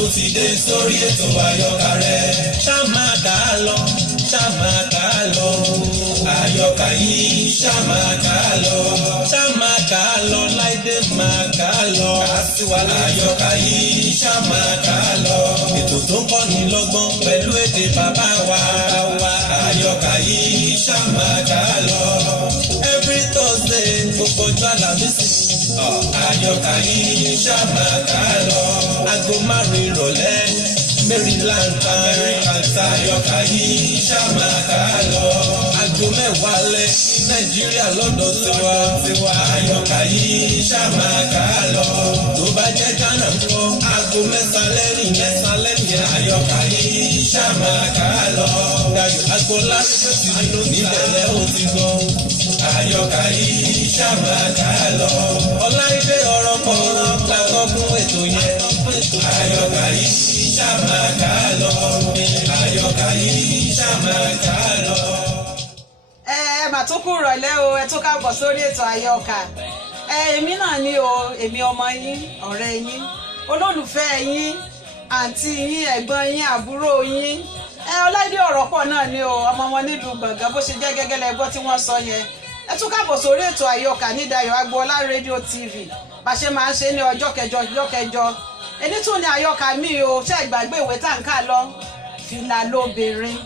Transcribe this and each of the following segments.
tún ti dé sórí ètò àyọkà rẹ̀. Ṣá máa kà á lọ, ṣá máa kà á lọ. Àyọkà yìí ṣá máa kà á lọ. Ṣá máa kà á lọ, Láìdé máa kà á lọ. Àyọkà yìí ṣá máa kà á lọ. Ètò tó ń kọ́ni lọ́gbọ́n pẹ̀lú èdè bàbá wa. Àyọkà yìí ṣá máa kà á lọ. Every Thursday gbogbo ọjọ́ Àlàmísì. Àyọkà yìí ṣá máa kà á lọ. Aago 5 ìrọ̀lẹ́ Maryland America. Àyọkà yìí ṣá máa kà á lọ. Aago 10 alẹ́ Nàìjíríà lọ́dọ̀ tiwa. Àyọkà yìí ṣá máa kà á lọ. Tó bá jẹ́ Ghana ńkọ́ aago 3 lẹ́yìn. Àyọkà yìí ṣá máa kà á lọ. Dayọ̀ Agboola níbẹ̀ lẹ́ ó ti gbọ́. Àyọkà yìí ṣá máa kà á lọ. Ọláìdé ọ̀rọ̀ pọ̀ làkọ́ fún ètò yẹn. Àyọkà yìí ṣá máa kà á lọ. Àyọkà yìí ṣá máa kà á lọ. Ẹ mà tún kú rọ̀lẹ́ o, ẹ tún káàbọ̀ sórí ètò àyọkà. Èmi náà ni o, èmi ọmọ yín, ọ̀rẹ́ yín, olólùfẹ́ yín, àǹtí yín, ẹ̀gbọ́n yín, àbúrò yín. Ọláìdé ọ̀rọ̀ pọ̀ náà ni o, ọmọ wọn nílùú Gbọ̀ngán bó ṣe jẹ́ gẹ́gẹ́ lẹ́gbọ́ tí wọ́n sọ yẹn. Ẹ tún káàbọ̀ sórí ètò àyọkà ní Dayọ̀ Agboola rédíò TV bá ṣe máa ń ṣe ní ọjọ́ kẹjọ. Ẹni tún ní àyọkà mi o, ṣé ìgbàgbé ìwé tá ń kà lọ? Fìlà lóbìnrin.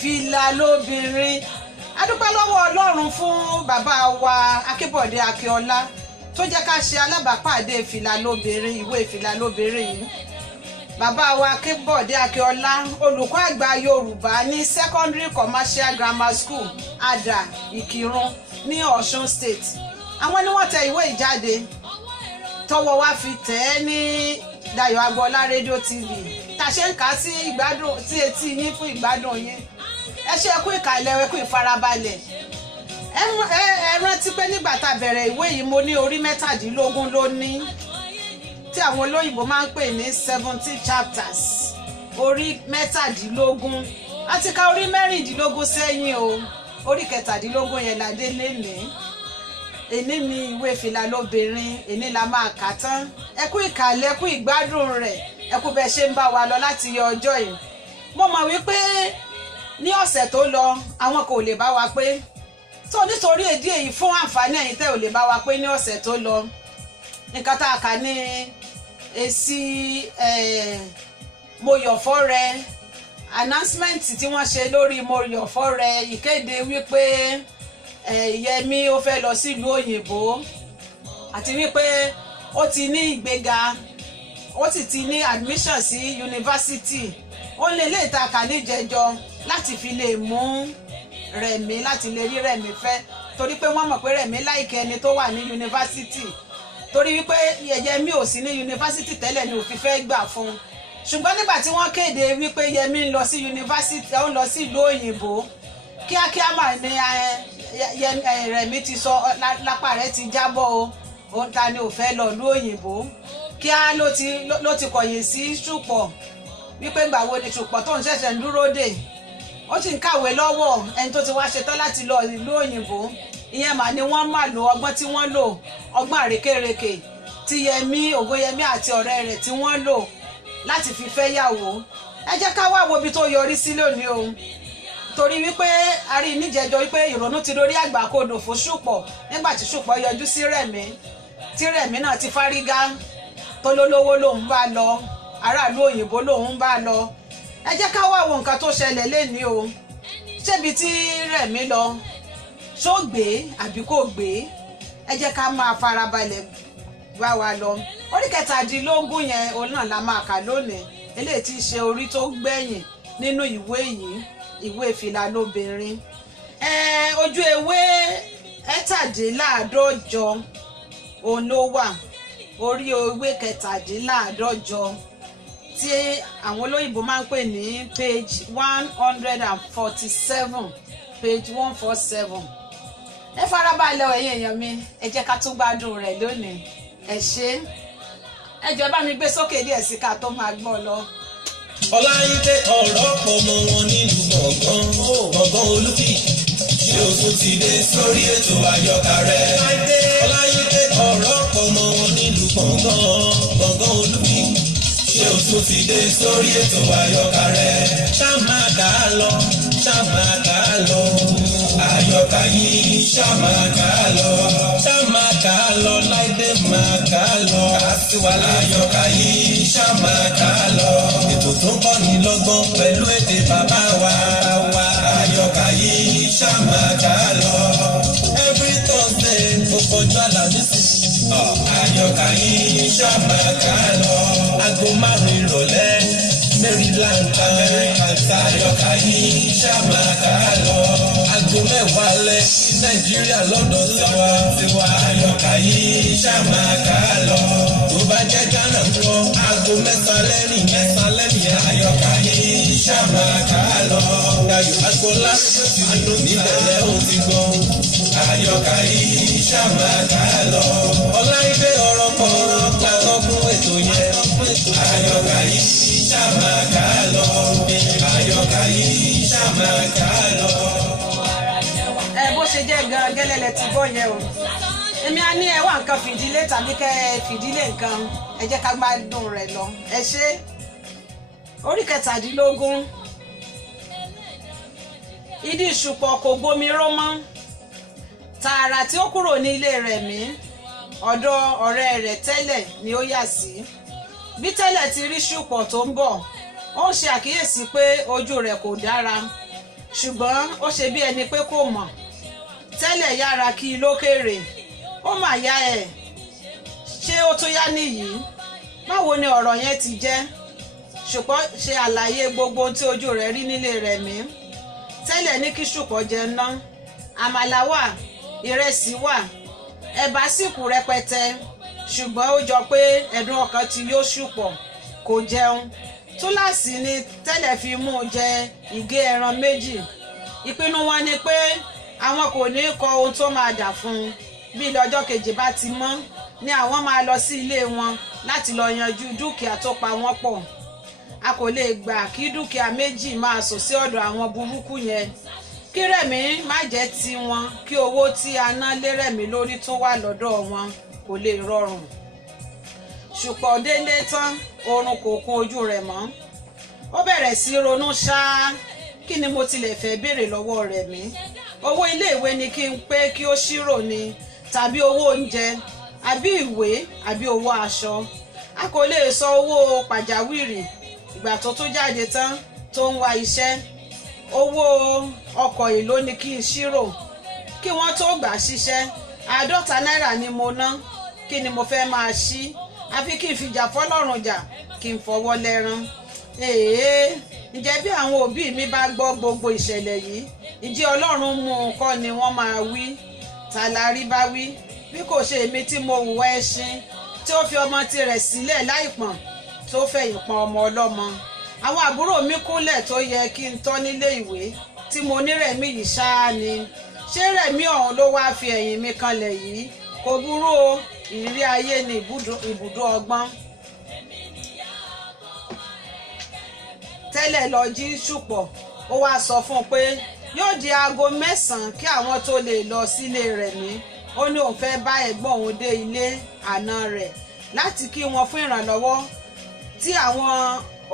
Fìlà lóbìnrin. A dúpẹ́ lọ́wọ́ Ọlọ́run fún bàbá wa Akínbọ̀dé Akíọlá tó jẹ́ ká ṣe alábàápàdé fìlà lóbìnrin, ìwé fìlà lóbìnrin yìí. Bàbá wa Akínbọ̀dé Akíọlá, olùkọ́ àgbà Yorùbá ní Secondary Commercial Grammar School Ada Ìkìrun ní Ọ̀ṣun State. Àwọn ni wọ́n tẹ ìwé ìjáde tọwọ́ wa fi tẹ̀ ẹ́ ní Dayọ̀ Agboola rédíò TV. Tá ṣe ń kà á sí ìgbádùn sí etí yín fún ìgbádùn yín. Ẹ ṣe kú ìkàlẹ̀, ẹ kú ìfarabalẹ̀. Ẹ rántí pé nígbà tá a bẹ̀rẹ̀ ìwé yìí mo ní orí 17 ló ní, tí àwọn olóyìnbó máa ń pè ní 17 chapters. Orí 17. A ti ka orí 16 sẹ́yìn o. Orí 17 yẹn la dé lénìí. Èní ni ìwé fìlà lóbìnrin, èní la máa kà tán. Ẹ kú ìkàlẹ̀, ẹ kú ìgbádùn rẹ̀, ẹ kú bẹ́ẹ̀ ṣe ń bá wa lọ láti yọ ọjọ́ yìí. Mo mọ̀ wípé ní ọ̀sẹ̀ tó lọ àwọn kò lè bá wa pé, tó nítorí èdè èyí fún àǹfààní ẹ̀yin tẹ́ ò lè bá wa pé ní ọ̀sẹ̀ tó lọ. Nǹkan tá a kà ní èsì Mọ́yọ̀fọ́rẹ́, announcement tí wọ́n ṣe lórí Mọ́yọ̀fọ́rẹ́, ìkéde wípé Yẹmí ó fẹ́ lọ sílùú òyìnbó àti wípé ó ti ní ìgbéga, ó sì ti ní admission sí yunifásitì. Ó lè lè ta kà níjẹjọ láti fi lè mú Rẹ̀mí, láti lè rí Rẹ̀mí fẹ́, torí pé wọ́n mọ̀ pé Rẹ̀mí láìkẹ́ ẹni tó wà ní yunifásitì, torí wípé Yẹmí ò sí ní yunifásitì tẹ́lẹ̀ ni òfin fẹ́ gbà fún un. Ṣùgbọ́n nígbà tí wọ́n kéde wípé Yẹmí ń lọ sí yunifásitì, ó ń lọ sí ìlú òyìnbó, kíákíá mà ní Rẹ̀mí ti sọ lápá rẹ̀ ti jábọ́ o, òun ta ni ò fẹ́ lọ ìlú òyìnbó. Kíá ló ti kọ̀yìn sí Ṣùpọ̀ wípé gbà wo ni Ṣùpọ̀ tó ń ṣẹ̀ṣẹ̀ ń dúró dè, ó sì ń kàwé lọ́wọ́, ẹni tó ti wá ṣetán láti lọ ìlú òyìnbó. Ìyẹn mà ni wọ́n máa lo ọgbọ́n tí wọ́n lò, ọgbọ́n àrékérekè tí Ògúnyẹmí àti ọ̀rẹ́ rẹ̀ tí wọ́n lò láti fi fẹ́ yàwó. Ẹ jẹ́ ká wá wo ibi tó yọrí sí lónìí o, torí wípé a rí níjẹjọ wípé ìrònú ti lórí àgbàkodò fún Ṣùpọ̀ nígbà tí Ṣùpọ̀ yọjú sí Rẹ̀mí, tí Rẹ̀mí náà ti fárígá tó lólówó lòun bá lọ, aráàlú òyìnbó lòun bá lọ. Ẹ jẹ́ ká wá wo nǹkan tó ṣẹlẹ̀ lénìí o. Ṣébi tí Rẹ̀mí lọ ṣó gbé àbí kò gbé? Ẹ jẹ́ ká máa farabalẹ̀ bá wa lọ. Orí 17 yẹn òun náà la máa kà lónìí, eléyìí tí í ṣe orí tó gbẹ̀yìn nínú ìwé yìí, ìwé fìlà lóbìnrin. Ojú ewé 17 òun ló wà, orí ewé 17 tí àwọn olóyìnbó máa ń pè ní page 147, page 147. Ẹ farabalẹ̀ ẹ̀yin èèyàn mi, ẹ jẹ́ ká tún gbádùn rẹ̀ lónìí. Ẹ ṣé, ẹ jọ̀ọ́ bá mi gbé sókè díẹ̀ sí ká tó máa gbọ́ lọ. Ọláìdé ọ̀rọ̀ pọ̀ mọ́ wọn nílùú Gbọ̀ngán Olúkì. Ṣé o tún ti dé sórí ètò àyọkà rẹ̀? Ọláìdé ọ̀rọ̀ pọ̀ mọ́ wọn nílùú Gbọ̀ngán Olúkì. Ṣé tó ti dé sórí ètò àyọkà rẹ̀. ṣá máa kà á lọ ṣá máa kà á lọ àyọkà yìí ṣá máa kà á lọ ṣá máa kà á lọ láìdé máa kà á lọ àtiwálé àyọkà yìí ṣá máa kà á lọ. ètò tó ń kọ́ ni lọ́gbọ́n pẹ̀lú èdè bàbá wa àyọkà yìí ṣá máa kà á lọ. every Thursday gbogbo ọjọ́ Àlàmísì àyọkà yìí ṣá máa kà á lọ. aago 5 ìrọ̀lẹ́ Maryland Amẹ́ríkà àyọkà yìí ṣá máa kà á lọ. aago 10 alẹ́ Nàìjíríà lọ́dọ̀ tiwa àyọkà yìí ṣá máa kà á lọ. tó bá jẹ́ Ghana ńkọ́ aago 9 lẹ́yìn àyọkà yìí ṣá máa kà á lọ. Dayọ̀ Agbọ́lá ti dùn níbẹ̀rẹ̀ ó ti gbọ́ àyọkà yìí ṣá máa kà á lọ. Ọláìdé ọ̀rọ̀ kọ̀ọ̀rọ̀ látọ́kùn ètò yẹn àyọkà yìí ṣá máa kà á lọ. àyọkà yìí ṣá máa kà á lọ. bó ṣe jẹ́ gan gẹ́lẹ́lẹ̀ ti gbọ́ yẹn o èmi á ní ẹ wá nǹkan fìdílé tàbí kẹ́ ẹ fìdílé nǹkan ẹ jẹ́ ká gbádùn rẹ̀ lọ ẹ ṣe orí 17 ìdí ìṣùpọ̀ kò gbomi ró mọ́ tààrà tí ó kúrò ní ilé rẹ̀ mí ọ̀dọ̀ ọ̀rẹ́ rẹ̀ tẹ́lẹ̀ ni ó yà sí bí tẹ́lẹ̀ ti rí ṣùpọ̀ tó ń bọ̀ ó ń ṣe àkíyèsí pé ojú rẹ̀ kò dára ṣùgbọ́n ó ṣe bí ẹni pé kò mọ̀ tẹ́lẹ̀ yára kí i lókèrè ó mà yá ẹ̀ ṣé ó tó yá nìyí báwo ni ọ̀rọ̀ yẹn ti jẹ́ ṣùpọ̀ ṣe àlàyé gbogbo tí ojú rẹ̀ rí nílé rẹ̀ mí tẹ́lẹ̀ ní kí ṣùpọ̀ jẹ ná àmàlà wà ìrẹsì wà ẹ̀bà sì kù rẹpẹtẹ ṣùgbọ́n ó jọ pé ẹ̀dùn ọkàn ti yó ṣùpọ̀ kò jẹun túláàsì ni tẹ́lẹ̀ fi mú un jẹ ìgé ẹran 2 ìpinnu wọn ni pé àwọn kò ní kọ ohun tó máa dà fún un bí lọ́jọ́ kejì bá ti mọ́ ni àwọn máa lọ sí ilé wọn láti lọ yanjú dúkìá tó pa wọ́n pọ̀ a kò lè gbà kí dúkìá 2 máa sò sí ọ̀dọ̀ àwọn burúkú yẹn kí Rẹ̀mí má jẹ́ tiwọn kí owó tí a ná lé Rẹ̀mí lórí tún wà lọ́dọ̀ wọn kò lè rọrùn ṣùpọ̀ délé tán oorun kò kún ojú rẹ̀ mọ́ ó bẹ̀rẹ̀ sí ronú ṣáá kí ni mo tilẹ̀ fẹ́ béèrè lọ́wọ́ Rẹ̀mí owó iléèwé ni kí n pé kí ó ṣírò ni tàbí owó oúnjẹ àbí ìwé àbí owó aṣọ a kò lè sọ owó pàjáwìrì ìgbà tó tún jáde tán tó ń wá iṣẹ́ owó ọkọ̀ èlò ni kí n ṣírò kí wọ́n tó gbà ṣiṣẹ́ 50 náírà ni mo ná kí ni mo fẹ́ máa ṣí àfi kí n fi jà fọ́lọ́run jà kí n fọwọ́ lẹ́rán ǹjẹ́ bí àwọn òbí mi bá gbọ́ gbogbo ìṣẹ̀lẹ̀ yìí ǹjẹ́ Ọlọ́run mú un kọ́ ni wọ́n máa wí ta la rí bá wí bí kò ṣe èmi tí mo hùwà ẹṣin tí ó fi ọmọ tirẹ̀ sílẹ̀ láìpọ̀n tó fẹ̀yìn pọn ọmọ ọlọ́mọ àwọn àbúrò mi kúnlẹ̀ tó yẹ kí n tọ́ nílé ìwé tí mo ní Rẹ̀mí yìí ṣáá ni ṣé Rẹ̀mí ọ̀hún ló wáá fi ẹ̀yìn mi kanlẹ̀ yìí kò burú o ìrírí ayé ni ibùdó ọgbọ́n tẹ́lẹ̀ lọ jí ṣùpọ̀ ó wáá sọ fún un pé yóò di aago 9 kí àwọn tó lè lọ sílé Rẹ̀mí ó ní òun fẹ́ bá ẹ̀gbọ́n òun dé ilé àná rẹ̀ láti kí wọn fún ìrànlọ́wọ́ tí àwọn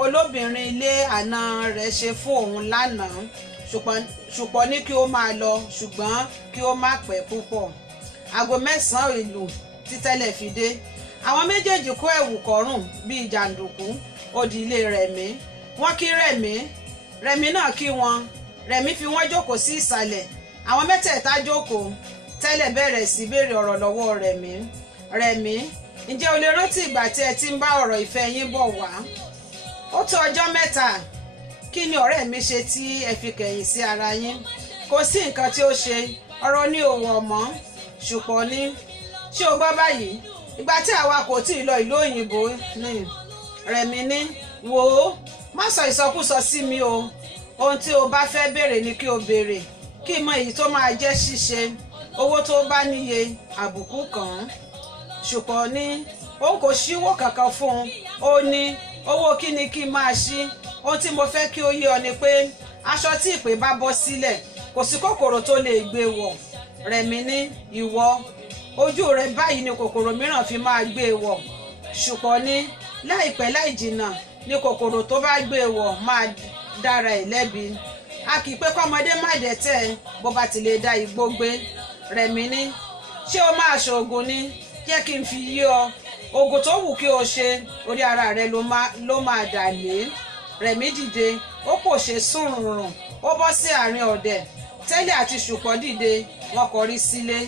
olóbìnrin ilé àná rẹ̀ ṣe fún òun lánàá ṣùpọ̀ ní kí ó máa lọ ṣùgbọ́n kí ó má pẹ́ púpọ̀ aago 9 ìlú tí tẹ́lẹ̀ fi dé àwọn méjèèjì kó ẹ̀wù kọ́rùn bíi jàǹdùkú ó di ilé Rẹ̀mí wọ́n kí Rẹ̀mí náà kí wọn Rẹ̀mí fi wọ́n jókòó sí ìsàlẹ̀ àwọn mẹ́tẹ̀ẹ̀ta jókòó tẹ́lẹ̀ bẹ̀rẹ̀ sí béèrè ọ̀rọ̀ lọ́wọ́ Rẹ̀mí ǹjẹ́ o lè rántí ìgbà tí ẹ ti ń bá ọ̀rọ̀ ìfẹ́ yín bọ̀ wá ó tó ọjọ́ 3 kí ni ọ̀rẹ́ mi ṣe tí ẹ fi kẹ̀yìn sí ara yín kò sí nǹkan tí ó ṣe ọ̀rọ̀ ní òwò ọ̀mọ́ ṣùpọ̀ ní ṣé o gbọ́ báyìí ìgbà tí àwa kò tí ì lọ ìlú òyìnbó ni Rẹ̀mí ní wò ó má sọ ìsọkúsọ sí mi o ohun tí o bá fẹ́ béèrè ni kí o béèrè kí n mọ èyí tó máa jẹ́ ṣíṣe owó tó bá níye àbùkù kàn án ṣùpọ̀ ní òun kò ṣíwó kankan fún un ó ní owó kí ni kí n máa ṣí ohun tí mo fẹ́ kí ó yé ọ ni pé aṣọ tí ìpè bá bọ́ sílẹ̀ kò sí kòkòrò tó lè gbé wọ̀ Rẹ̀mí ní ìwọ ojú rẹ báyìí ni kòkòrò mìíràn fi máa gbé wọ̀ ṣùpọ̀ ní láìpẹ́ láì jìnnà ní kòkòrò tó bá gbé wọ̀ máa dára ẹ̀ lẹ́bi. A kì í pé kọ́mọdé má dẹ́tẹ̀ bó bá ti lè da igbó gbé. Rẹ̀mí ní ṣé o máa ṣoògùn ni jẹ́ kí n fi yí ọ. Ògùn tó wù kí o ṣe orí ara rẹ ló máa dà lé. Rẹ̀mí dìde ó pòṣe sùnrùn ó bọ́ sí àárín ọ̀dẹ̀. Tẹ́lẹ̀ àti Ṣùpọ̀ dìde wọ́n kọrí sílé.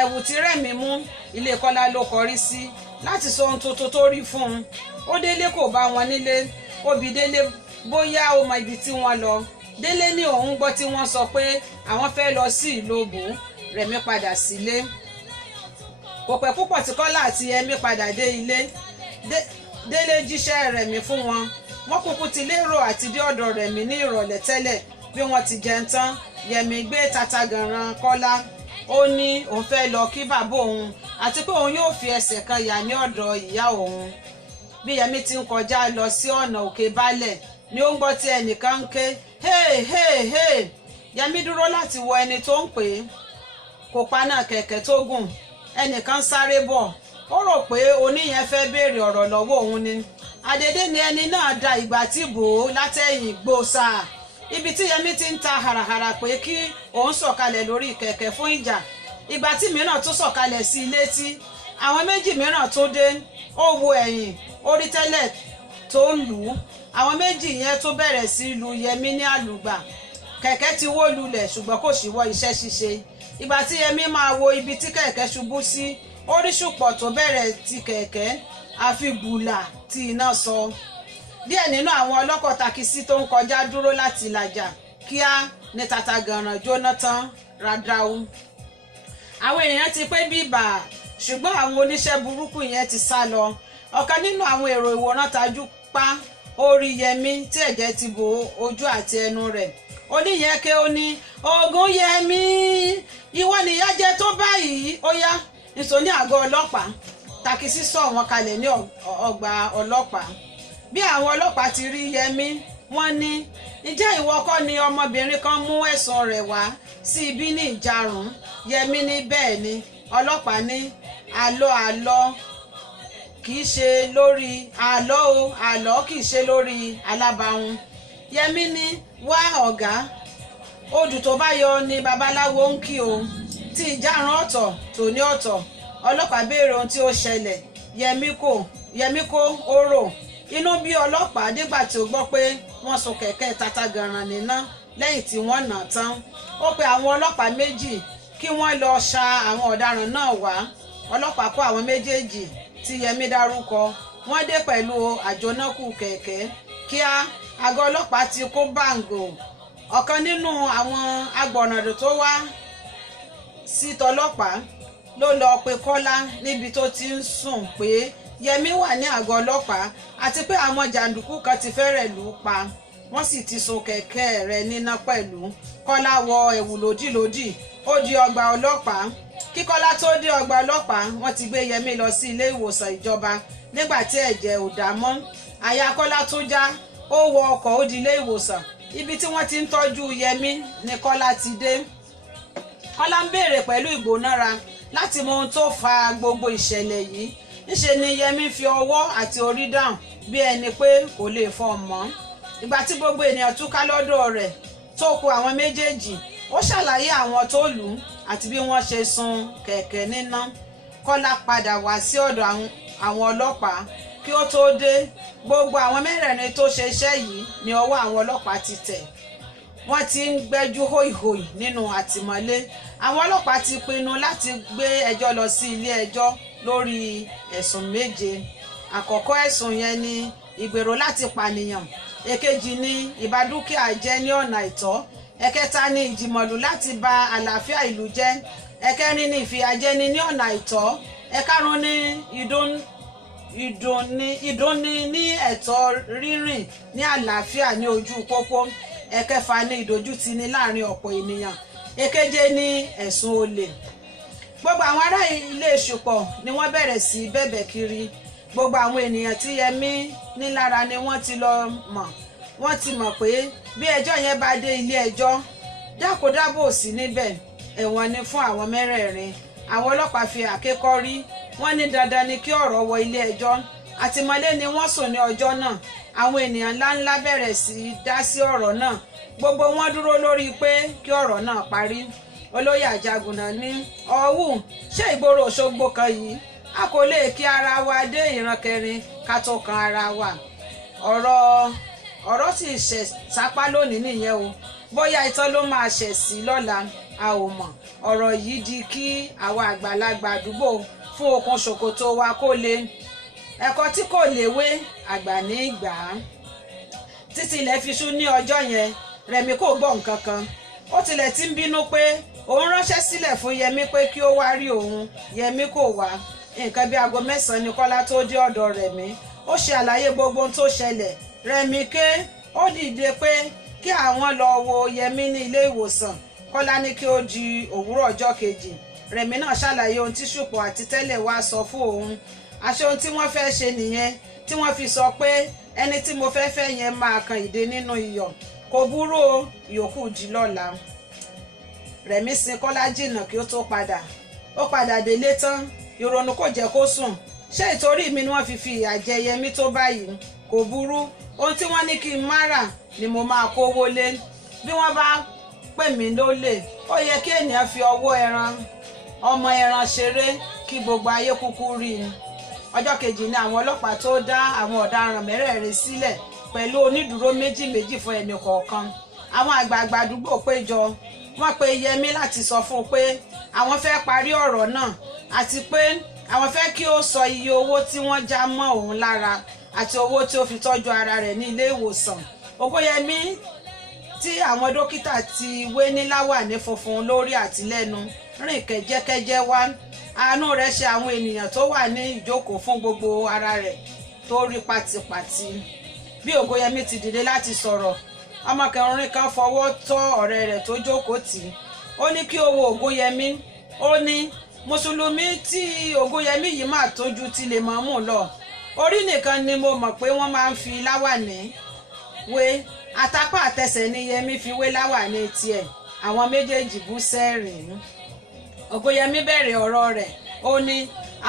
Ẹ̀wù tí Rẹ̀mí mú ilé Kọ́lá ló kọrí sí láti sọ ohun tuntun tó rí fún un. Ó délé kò bá wọn nílé. Ó bi Délé bóyá ó mọ ibi tí wọ́n lọ. Délé ní òun gbọ́ tí wọ́n sọ pé àwọn fẹ́ lọ sí Ìlóbù. Rẹ̀mí padà sílé. Kò pẹ́ púpọ̀ tí Kọ́lá àti Yẹmí padà dé ilé. Délé jíṣẹ́ Rẹ̀mí fún wọn. Wọ́n kúkú ti lérò àti dé ọ̀dọ̀ Rẹ̀mí ní ìrọ̀lẹ́ tẹ́lẹ̀. Bí wọ́n ti jẹun tán Yẹmí gbé tatagànràn Kọ́lá. Ó ní òun fẹ́ lọ kí bàbá òun àti pé òun yóò fi ẹsẹ̀ kan yà ní ọ̀dọ̀ ìyá òun. Bí Yẹmí ti ń kọjá lọ sí ọ̀nà òkè Baálẹ̀ ni ó ń gbọ́ tí ẹnìkan ń ké hey hey hey. Yẹmí dúró láti wo ẹni tó ń pè é. Kò paná kẹ̀kẹ́ tó gùn. Ẹnìkan sáré bọ̀. Ó rò pé oníyẹn fẹ́ béèrè ọ̀rọ̀ lọ́wọ́ òun ni. Àdédé ni ẹni náà da ìgbà tí bò ó látẹ̀yìn gbòòsà. Ibi tí Yẹmí ti ń ta hàràhàrà pé kí òun sọ̀kalẹ̀ lórí kẹ̀kẹ́ fún ìjà. Ìgbà tí mìíràn tún sọ̀kalẹ̀ sí ilé tí àwọn méjì mìíràn tó dé. Ó wo ẹ̀yìn ó rí tẹ́lẹ̀ tó ń lù ú. Àwọn méjì yẹn tó bẹ̀rẹ̀ sí lu Yẹmí ní àlùgbà. Kẹ̀kẹ́ ti wó lulẹ̀ ṣùgbọ́n kò ṣíwọ́ iṣẹ́ ṣíṣe. Ìgbà tí Yẹmí máa wo ibi tí kẹ̀kẹ́ ṣubú sí ó rí Ṣùpọ̀ tó bẹ̀rẹ̀ ti kẹ̀kẹ́ àfi gbùlà tí iná sọ. Díẹ̀ nínú àwọn ọlọ́kọ̀ takisí tó ń kọjá dúró láti làjà kíá ní tatagànràn jóná tán rádáú. Àwọn èèyàn ti pé bíbà ṣùgbọ́n àwọn oníṣẹ́ burúkú yẹn ti sá lọ. Ọ̀kan nínú àwọn èrò ìwòran tajú pa ó rí Yẹmí tí ẹ̀jẹ̀ ti bo ojú àti ẹnu rẹ̀. Oníyẹ̀kẹ́ ó ní Ògún Yẹmí ìwọ nìyá jẹ tó báyìí ó yá nítorí ní àgọ́ ọlọ́pàá. Takisí sọ wọn kalẹ̀ ní ọgbà ọlọ́pàá. Bí àwọn ọlọ́pàá ti rí Yẹmí wọ́n ní ǹjẹ́ ìwọ kọ́ ni ọmọbìnrin kan mú ẹ̀sùn rẹ̀ wá sí ibi ní ìjarun. Yẹmí ní bẹ́ẹ̀ ni. Ọlọ́pàá ní àlọ́ kì í ṣe lórí àlọ́ kì í ṣe lórí alábàáhùn. Yẹmí ní wá ọ̀gá odù tó bá yọ ni babaláwo ń kí o tí ìjarun ọ̀tọ̀ tòní ọ̀tọ̀. Ọlọ́pàá béèrè ohun tí ó ṣẹlẹ̀. Yẹmí kó ó rò. Inú bí ọlọ́pàá nígbà tí ó gbọ́ pé wọ́n so kẹ̀kẹ́ tatagànràn níná lẹ́yìn tí wọ́n nà tán. Ó pe àwọn ọlọ́pàá méjì kí wọ́n lọ ṣa àwọn ọ̀daràn náà wá. Ọlọ́pàá kó àwọn méjèèjì tí Yẹmí dárúkọ. Wọ́n dé pẹ̀lú àjónákù kẹ̀kẹ́. Kíá àgọ́ ọlọ́pàá ti kó báǹgò. Ọ̀kan nínú àwọn agbọ̀nàdò tó wá sí tọlọ́pàá ló lọ pe Kọ́lá níbi tó ti ń sùn pé Yẹmí wà ní àgọ́ ọlọ́pàá àti pé àwọn jàǹdùkú kan ti fẹ́rẹ̀ lù ú pa. Wọ́n sì ti so kẹ̀kẹ́ rẹ̀ níná pẹ̀lú. Kọ́lá wọ ẹ̀wù lòdìlòdì ó di ọgbà ọlọ́pàá. Kí Kọ́lá tó dé ọgbà ọlọ́pàá wọ́n ti gbé Yẹmí lọ sí ilé ìwòsàn ìjọba. Nígbà tí ẹ̀jẹ̀ ò dá mọ́ àyà Kọ́lá tó já ó wọ ọkọ̀ ó di ilé ìwòsàn. Ibi tí wọ́n ti ń tọ́jú Yẹmí ni Kọ́lá ti dé. Kọ́lá ń béèrè pẹ̀lú ìgbónára láti mọ ohun tó fa gbogbo ìṣẹ̀lẹ̀ yìí. Níṣe ni Yẹmí fi ọwọ́ àti orí dáhùn bí ẹni pé kò lè fọ̀ mọ́. Ìgbà tí gbogbo ènìyàn túká lọ́dọ̀ rẹ̀ tó kù àwọn méjèèjì ó ṣàlàyé àwọn tó lù ú àti bí wọ́n ṣe sun kẹ̀kẹ́ níná. Kọ́lá padà wá sí ọ̀dọ̀ àwọn ọlọ́pàá. Kí ó tó dé gbogbo àwọn mẹ́rẹ̀ẹ̀rin tó ṣe iṣẹ́ yìí ni ọwọ́ àwọn ọlọ́pàá ti tẹ̀. Wọ́n ti ń gbẹ́jú hóìhòì nínú àtìmọ́lé. Àwọn ọlọ́pàá ti pinnu láti gbé ẹjọ́ lọ sí ilé ẹjọ́ lórí ẹ̀sùn 7. Àkọ́kọ́ ẹ̀sùn yẹn ni ìgbèrò láti pànìyàn. Èkejì ni ìbádúkìá jẹ́ ní ọ̀nà àìtọ́. Ẹ̀kẹta ni ìjìmọ̀lù láti ba àlàáfíà ìlú jẹ́. Ẹ̀kẹrin ni ìfìyàjẹni ní ọ̀nà àìtọ́. Ẹ̀karùn ni ìdùnni ní ẹ̀tọ́ rírìn ní àlàáfíà ní ojú pópó. Ẹ̀kẹfà ni ìdójútini láàrin ọ̀pọ̀ ènìyàn. Èkeje ni ẹ̀sùn olè. Gbogbo àwọn ará ilé Ṣùpọ̀ ni wọ́n bẹ̀rẹ̀ sí bẹ̀bẹ̀ kiri. Gbogbo àwọn ènìyàn tí Yẹmí ní lára ni wọ́n ti lọ mọ̀. Wọ́n ti mọ̀ pé bí ẹjọ́ yẹn bá dé ilé ẹjọ́ dákòdábò sí níbẹ̀ ẹ̀wọ̀n ni fún àwọn mẹ́rẹ̀ẹ̀rin. Àwọn ọlọ́pàá fi àké kọ́rí. Wọ́n ní dandan ni kí ọ̀rọ̀ wọ ilé ẹjọ́ àtìmọ́lé ni wọ́n sùn ní ọjọ́ náà. Àwọn ènìyàn ńláńlá bẹ̀rẹ̀ sí í dá sí ọ̀rọ̀ náà. Gbogbo wọn dúró lórí pé kí ọ̀rọ̀ náà parí. Olóyè Àjàgùnnà ní ọ̀hù ṣé ìgboro Òṣogbo kan yìí a kò lè kí ara wa dé ìran kẹrin ká tó kan ara wa. ọ̀rọ̀ sì ṣẹ̀ sápá lónìí nìyẹn o, bóyá ìtàn ló máa ṣẹ̀ sí lọ́la a ò mọ̀. Ọ̀rọ̀ yìí di kí àwa àgbàlagbà àdúgbò fún okùn ṣòkòtò wa kó le. Ẹ̀kọ́ tí kò léwé àgbà ní ìgbà. Títí ilẹ̀ fi ṣú ní ọjọ́ yẹn Rẹ̀mí kò gbọ́ nǹkan kan. Ó tilẹ̀ ti ń bínú pé òun ránṣẹ́ sílẹ̀ fún Yẹmí pé kí ó wá rí òun. Yẹmí kò wá. Nǹkan bí aago 9 ni Kọ́lá tó dé ọ̀dọ̀ Rẹ̀mí. Ó ṣe àlàyé gbogbo ohun tó ṣẹlẹ̀. Rẹ̀mí ké, ó dìde pé kí àwọn lọ wo Yẹmí ní ilé ìwòsàn. Kọ́lá ní kí ó di òwúrọ̀ ọjọ́ kejì. Rẹ̀mí náà ṣàlàyé ohun tí Ṣùpọ̀ àti Tẹ́lẹ̀ wá sọ fún òun. Àṣé ohun tí wọ́n fẹ́ ṣe nìyẹn tí wọ́n fi sọ pé ẹni tí mo fẹ́ fẹ́ yẹn máa kan ìdè nínú iyọ̀. Kò burú o, ìyókù di lọ́la. Rẹ̀mí sin Kọ́lá jìnnà kí ó tó padà. Ó padà délé tán, ìrònú kò jẹ́ kó sùn. Ṣé ìtorí mi ni wọ́n fi ìyà jẹ Yẹmí tó báyìí? Kò burú, ohun tí wọ́n ní kí n má rà ni mo máa kówó lé. Bí wọ́n bá pè mí lólè, ó yẹ kí ènìyàn fi ọwọ́ ọmọ ẹran ṣeré kí gbogbo ayé kúkú rí i. Ọjọ́ kejì ni àwọn ọlọ́pàá tó dá àwọn ọ̀daràn mẹ́rẹ̀ẹ̀rin sílẹ̀ pẹ̀lú onídùúró méjì fún ẹnì kọ̀ọ̀kan. Àwọn àgbààgbà àdúgbò péjọ. Wọ́n pe Yẹmí láti sọ fún un pé àwọn fẹ́ parí ọ̀rọ̀ náà àti pé àwọn fẹ́ kí ó sọ iye owó tí wọ́n já mọ́ òun lára àti owó tí ó fi tọ́jú ara rẹ̀ ní ilé ìwòsàn. Ògúnyẹmí tí àwọn dókítà ti wé ní láwàní funfun lórí àti lẹ́nu rìn kẹ́jẹ́kẹ́jẹ́ wá. Àánú rẹ̀ ṣe àwọn ènìyàn tó wà ní ìjókòó fún gbogbo ara rẹ̀ tó rí pátipàti. Bí Ògúnyẹmí ti dìde láti sọ̀rọ̀, ọmọkùnrin kan fọwọ́ tọ́ ọ̀rẹ́ rẹ̀ tó jókòó tì í. Ó ní kí ó wo Ògúnyẹmí. Ó ní mùsùlùmí tí Ògúnyẹmí yìí máa tójú ti lè mọ̀ mú lọ. Orí nìkan ni mo mọ̀ pé wọ́n máa ń fi láwàní wé. Àtàpá àtẹsẹ̀ ni Yẹmí fi wé láwàní tiẹ̀. Àwọn méjèèjì bú sẹ́rìn. Ògúnyẹmí bẹ̀rẹ̀ ọ̀rọ̀ rẹ̀. Ó ní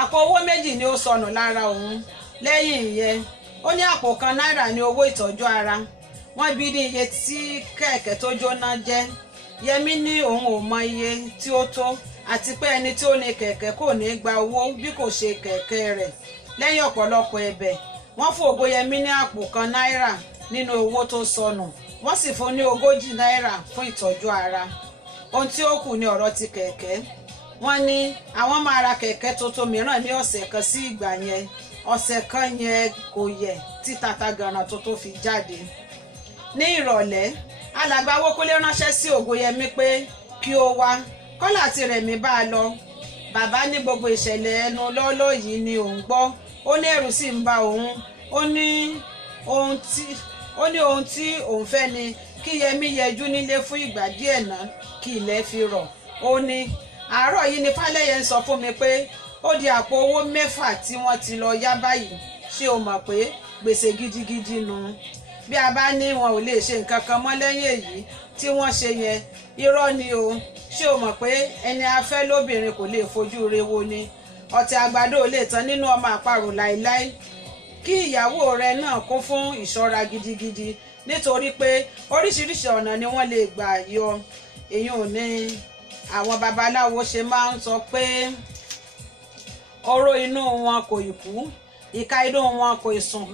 àpò owó méjì ni ó sọnù lára òun. Lẹ́yìn ìyẹn ó ní àpò kan náírà ní owó ìtọ́jú ara. Wọ́n bi ní iye tí kẹ̀kẹ́ tó jóná jẹ́. Yẹmí ní òun ò mọ iye tí ó tó àti pé ẹni tí ó ní kẹ̀kẹ́ kò ní gba owó bí kò ṣe kẹ̀kẹ́ rẹ̀. Lẹ́yìn ọ̀pọ̀lọpọ̀ ẹ̀bẹ̀ wọ́n fún Ògúnyẹmí ní àpò kan náírà nínú owó tó sọnù. Wọ́n sì fún ní 40 náírà fún ìtọ́jú ara. Ohun tí ó kù ní ọ̀rọ̀ ti kẹ̀kẹ́. Wọ́n ní àwọn máa ra kẹ̀kẹ́ tuntun mìíràn ní ọ̀sẹ̀ kan sí ìgbà yẹn. Ọ̀sẹ̀ kan yẹn kò yẹ tí Tatagànà tuntun fi jáde. Ní ìrọ̀lẹ́ alàgbà Awókúnlé ránṣẹ́ sí Ògúnyẹmí pé kí ó wá. Kọ́lá àti Rẹ̀mí bá a lọ. Bàbá ní gbogbo ìṣẹ̀lẹ̀ ẹnu lọ́lọ́ yìí ni òun gbọ́. Ó ní ẹ̀rù sì ń ba òun. Ó ní ohun tí òun fẹ́ ni kí Yẹmí yẹjú nílé fún ìgbà díẹ̀ náà kí ilẹ̀ fi rọ̀. Ó ní àárọ̀ yìí ni Fálẹ́yẹ ń sọ fún mi pé ó di àpò owó 6 tí wọ́n ti lọ yá báyìí. Ṣé o mọ̀ pé gbèsè gidigidi nu? Bí a bá ní wọn ò lè ṣe nǹkan kan mọ́ lẹ́yìn èyí tí wọ́n ṣe yẹn irọ́ ni o. Ṣé o mọ̀ pé ẹni afẹ́ lóbìnrin kò lè fojú rewo ni? Ọ̀tẹ̀ àgbàdo ò lè tán nínú ọmọ àparò láéláé. Kí ìyàwó rẹ náà kún fún ìṣọ́ra gidigidi nítorí pé oríṣiríṣi ọ̀nà ni wọ́n lè gbà yọ. Èyí ò ní àwọn babaláwo ṣe máa ń sọ pé oró inú wọn kò ì kú, ìka inú wọn kò ì sùn.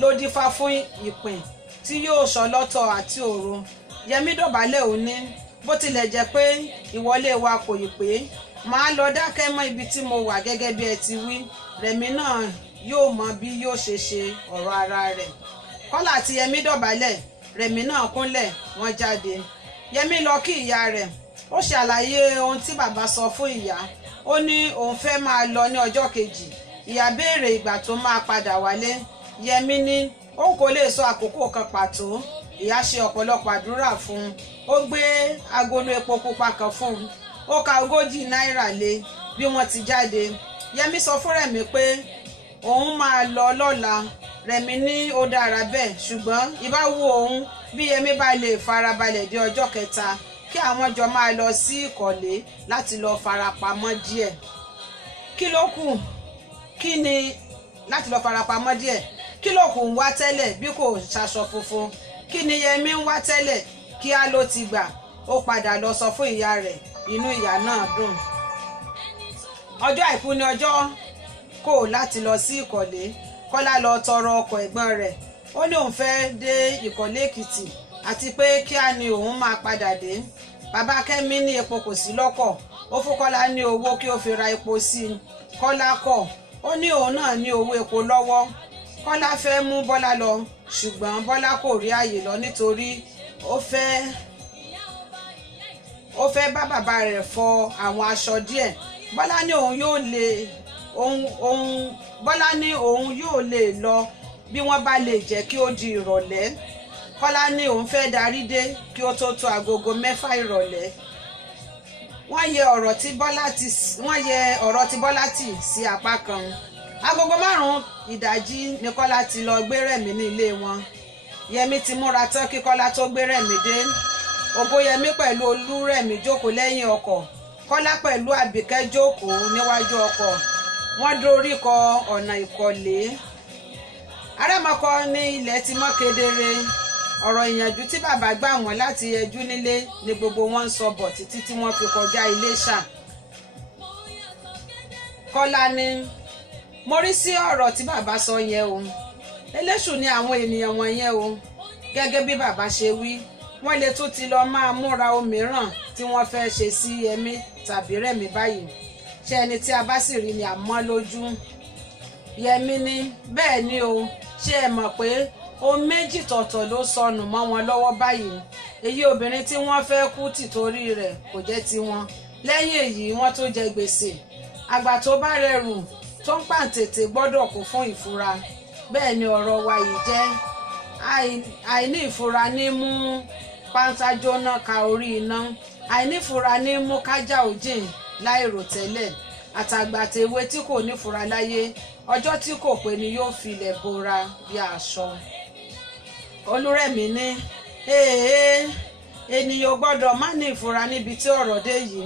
Ló dífá fún ìpín tí yóò sọ lọ́tọ̀ àti òru. Yẹmí dọ̀bálẹ̀ ó ní bó tilẹ̀ jẹ́ pé ìwọlé wa kò ì pé màá lọ dákẹ́ mọ́ ibi tí mo wà gẹ́gẹ́ bí ẹ ti wí. Rẹ̀mí náà yóò mọ bí yóò ṣe ọ̀rọ̀ ara rẹ̀. Kọ́lá àti Yẹmí dọ̀bálẹ̀, Rẹ̀mí náà kúnlẹ̀, wọ́n jáde. Yẹmí lọ kí ìyá rẹ̀. Ó ṣàlàyé ohun tí bàbá sọ fún ìyá. Ó ní òun fẹ́ máa lọ ní ọjọ́ kejì. Ìyá béèrè ìgbà tó máa padà wálé. Yẹmí ní òun kò lè sọ àkókò kan pàtó. Ìyá ṣe ọ̀pọ̀lọpọ̀ àdúrà fún un. Ó gbé agolo epo pupa kan fún un. Ó ka 40 náírà lé bí wọ́n ti jáde. Yẹmí sọ fún Rẹ̀mí pé òun máa lọ lọ́la. Rẹ̀mí ní ó dára bẹ́ẹ̀ ṣùgbọ́n ìbá wù òun bí Yẹmí bá lè farabalẹ̀ dé ọjọ́ kẹta kí àwọn jọ máa lọ sí Ìkọ̀lé láti lọ farapamọ́ díẹ̀. Kí ló kù? Kí ni láti lọ farapamọ́ díẹ̀. Kí ló kù ń wá tẹ́lẹ̀ bí kò ṣaṣọ funfun? Kí ni Yẹmí ń wá tẹ́lẹ̀? Kíá ló ti gbà. Ó padà lọ sọ fún ìyá rẹ̀. Inú ìyá náà dùn. Ọjọ́ àìkú ni ọjọ́ kò láti lọ sí Ìkọ̀lé. Kọ́lá lọ tọrọ ọkọ̀ ẹ̀gbọ́n rẹ̀. Ó ní òun fẹ́ dé Ìkọ̀lé Èkìtì àti pé kíá ni òun máa padà dé. Bàbá Kẹ́mi ní epo kò sí lọ́kọ̀. Ó fún Kọ́lá ní owó kí ó fi ra epo sí i. Kọ́lá kọ̀. Ó ní òun náà ní owó epo lọ́wọ́. Kọ́lá fẹ́ mú Bọ́lá lọ ṣùgbọ́n Bọ́lá kò rí àyè lọ nítorí ó fẹ́ bá bàbá rẹ̀ fọ àwọn aṣọ díẹ̀. Bọ́lá ní òun yóò lè lọ bí wọ́n bá lè jẹ́ kí ó di ìrọ̀lẹ́. Kọ́lá ní òun fẹ́ darí dé kí ó tó agogo 6 ìrọ̀lẹ́. Wọ́n yẹ ọ̀rọ̀ tí Bọ́lá tì sí apá kan. Agogo 5 ìdájí ni Kọ́lá ti lọ gbé Rẹ̀mí ní ilé wọn. Yẹmí ti múra tán kí Kọ́lá tó gbé Rẹ̀mí dé. Ògóyẹmí pẹ̀lú Olúrẹ̀mí jókòó lẹ́yìn ọkọ̀. Kọ́lá pẹ̀lú Àbíkẹ́ jókòó níwájú ọkọ̀. Wọ́n dorí kọ ọ̀nà Ìkọ̀lé. Arámọkọ ní ilẹ̀ ti mọ́ kedere. Ọ̀rọ̀ ìyànjú tí bàbá gbà wọ́n láti yẹjú nílé ni gbogbo wọn ń sọ bọ̀ títí tí wọ́n fi kọjá Iléṣà. Kọ́lá ní mo rí sí ọ̀rọ̀ tí bàbá sọ yẹn o. Eléṣù ni àwọn ènìyàn wọ̀nyẹn o. Gẹ́gẹ́ bí bàbá ṣe wí, wọ́n lè tún ti lọ máa múra òmíràn tí wọ́n fẹ́ ṣe sí Yẹmí tàbí Rẹ̀mí báyìí. Ṣé ẹni tí a bá sì rí ni àmọ́ lójú? Yẹmí ní bẹ́ẹ̀ ni o. Ṣé ẹ mọ̀ pé ohun méjì tọ̀tọ̀ ló sọnù mọ́ wọn lọ́wọ́ báyìí? Èyí obìnrin tí wọ́n fẹ́ kú tìtorí rẹ̀ kò jẹ́ tiwọn. Lẹ́yìn èyí wọ́n tó jẹ gbèsè. Àgbà tó bá rẹrù tó ń pàǹtètè gbọ́dọ̀ kún fún ìfura. Bẹ́ẹ̀ ni ọ̀rọ̀ wa yìí jẹ́. Àìní ìfura ní mú páńtá jóná ka orí iná. Àìní ìfura ní mú kájà òjìn láìrò tẹ́lẹ̀. Àtàgbàtèwe tí kò nífura láyé, ọjọ́ tí kò pé ni yóò filẹ̀ bora bí aṣọ. Olúrẹ̀mí ní ènìyàn gbọ́dọ̀ má ní ìfura níbi tí ọ̀rọ̀ dé yìí.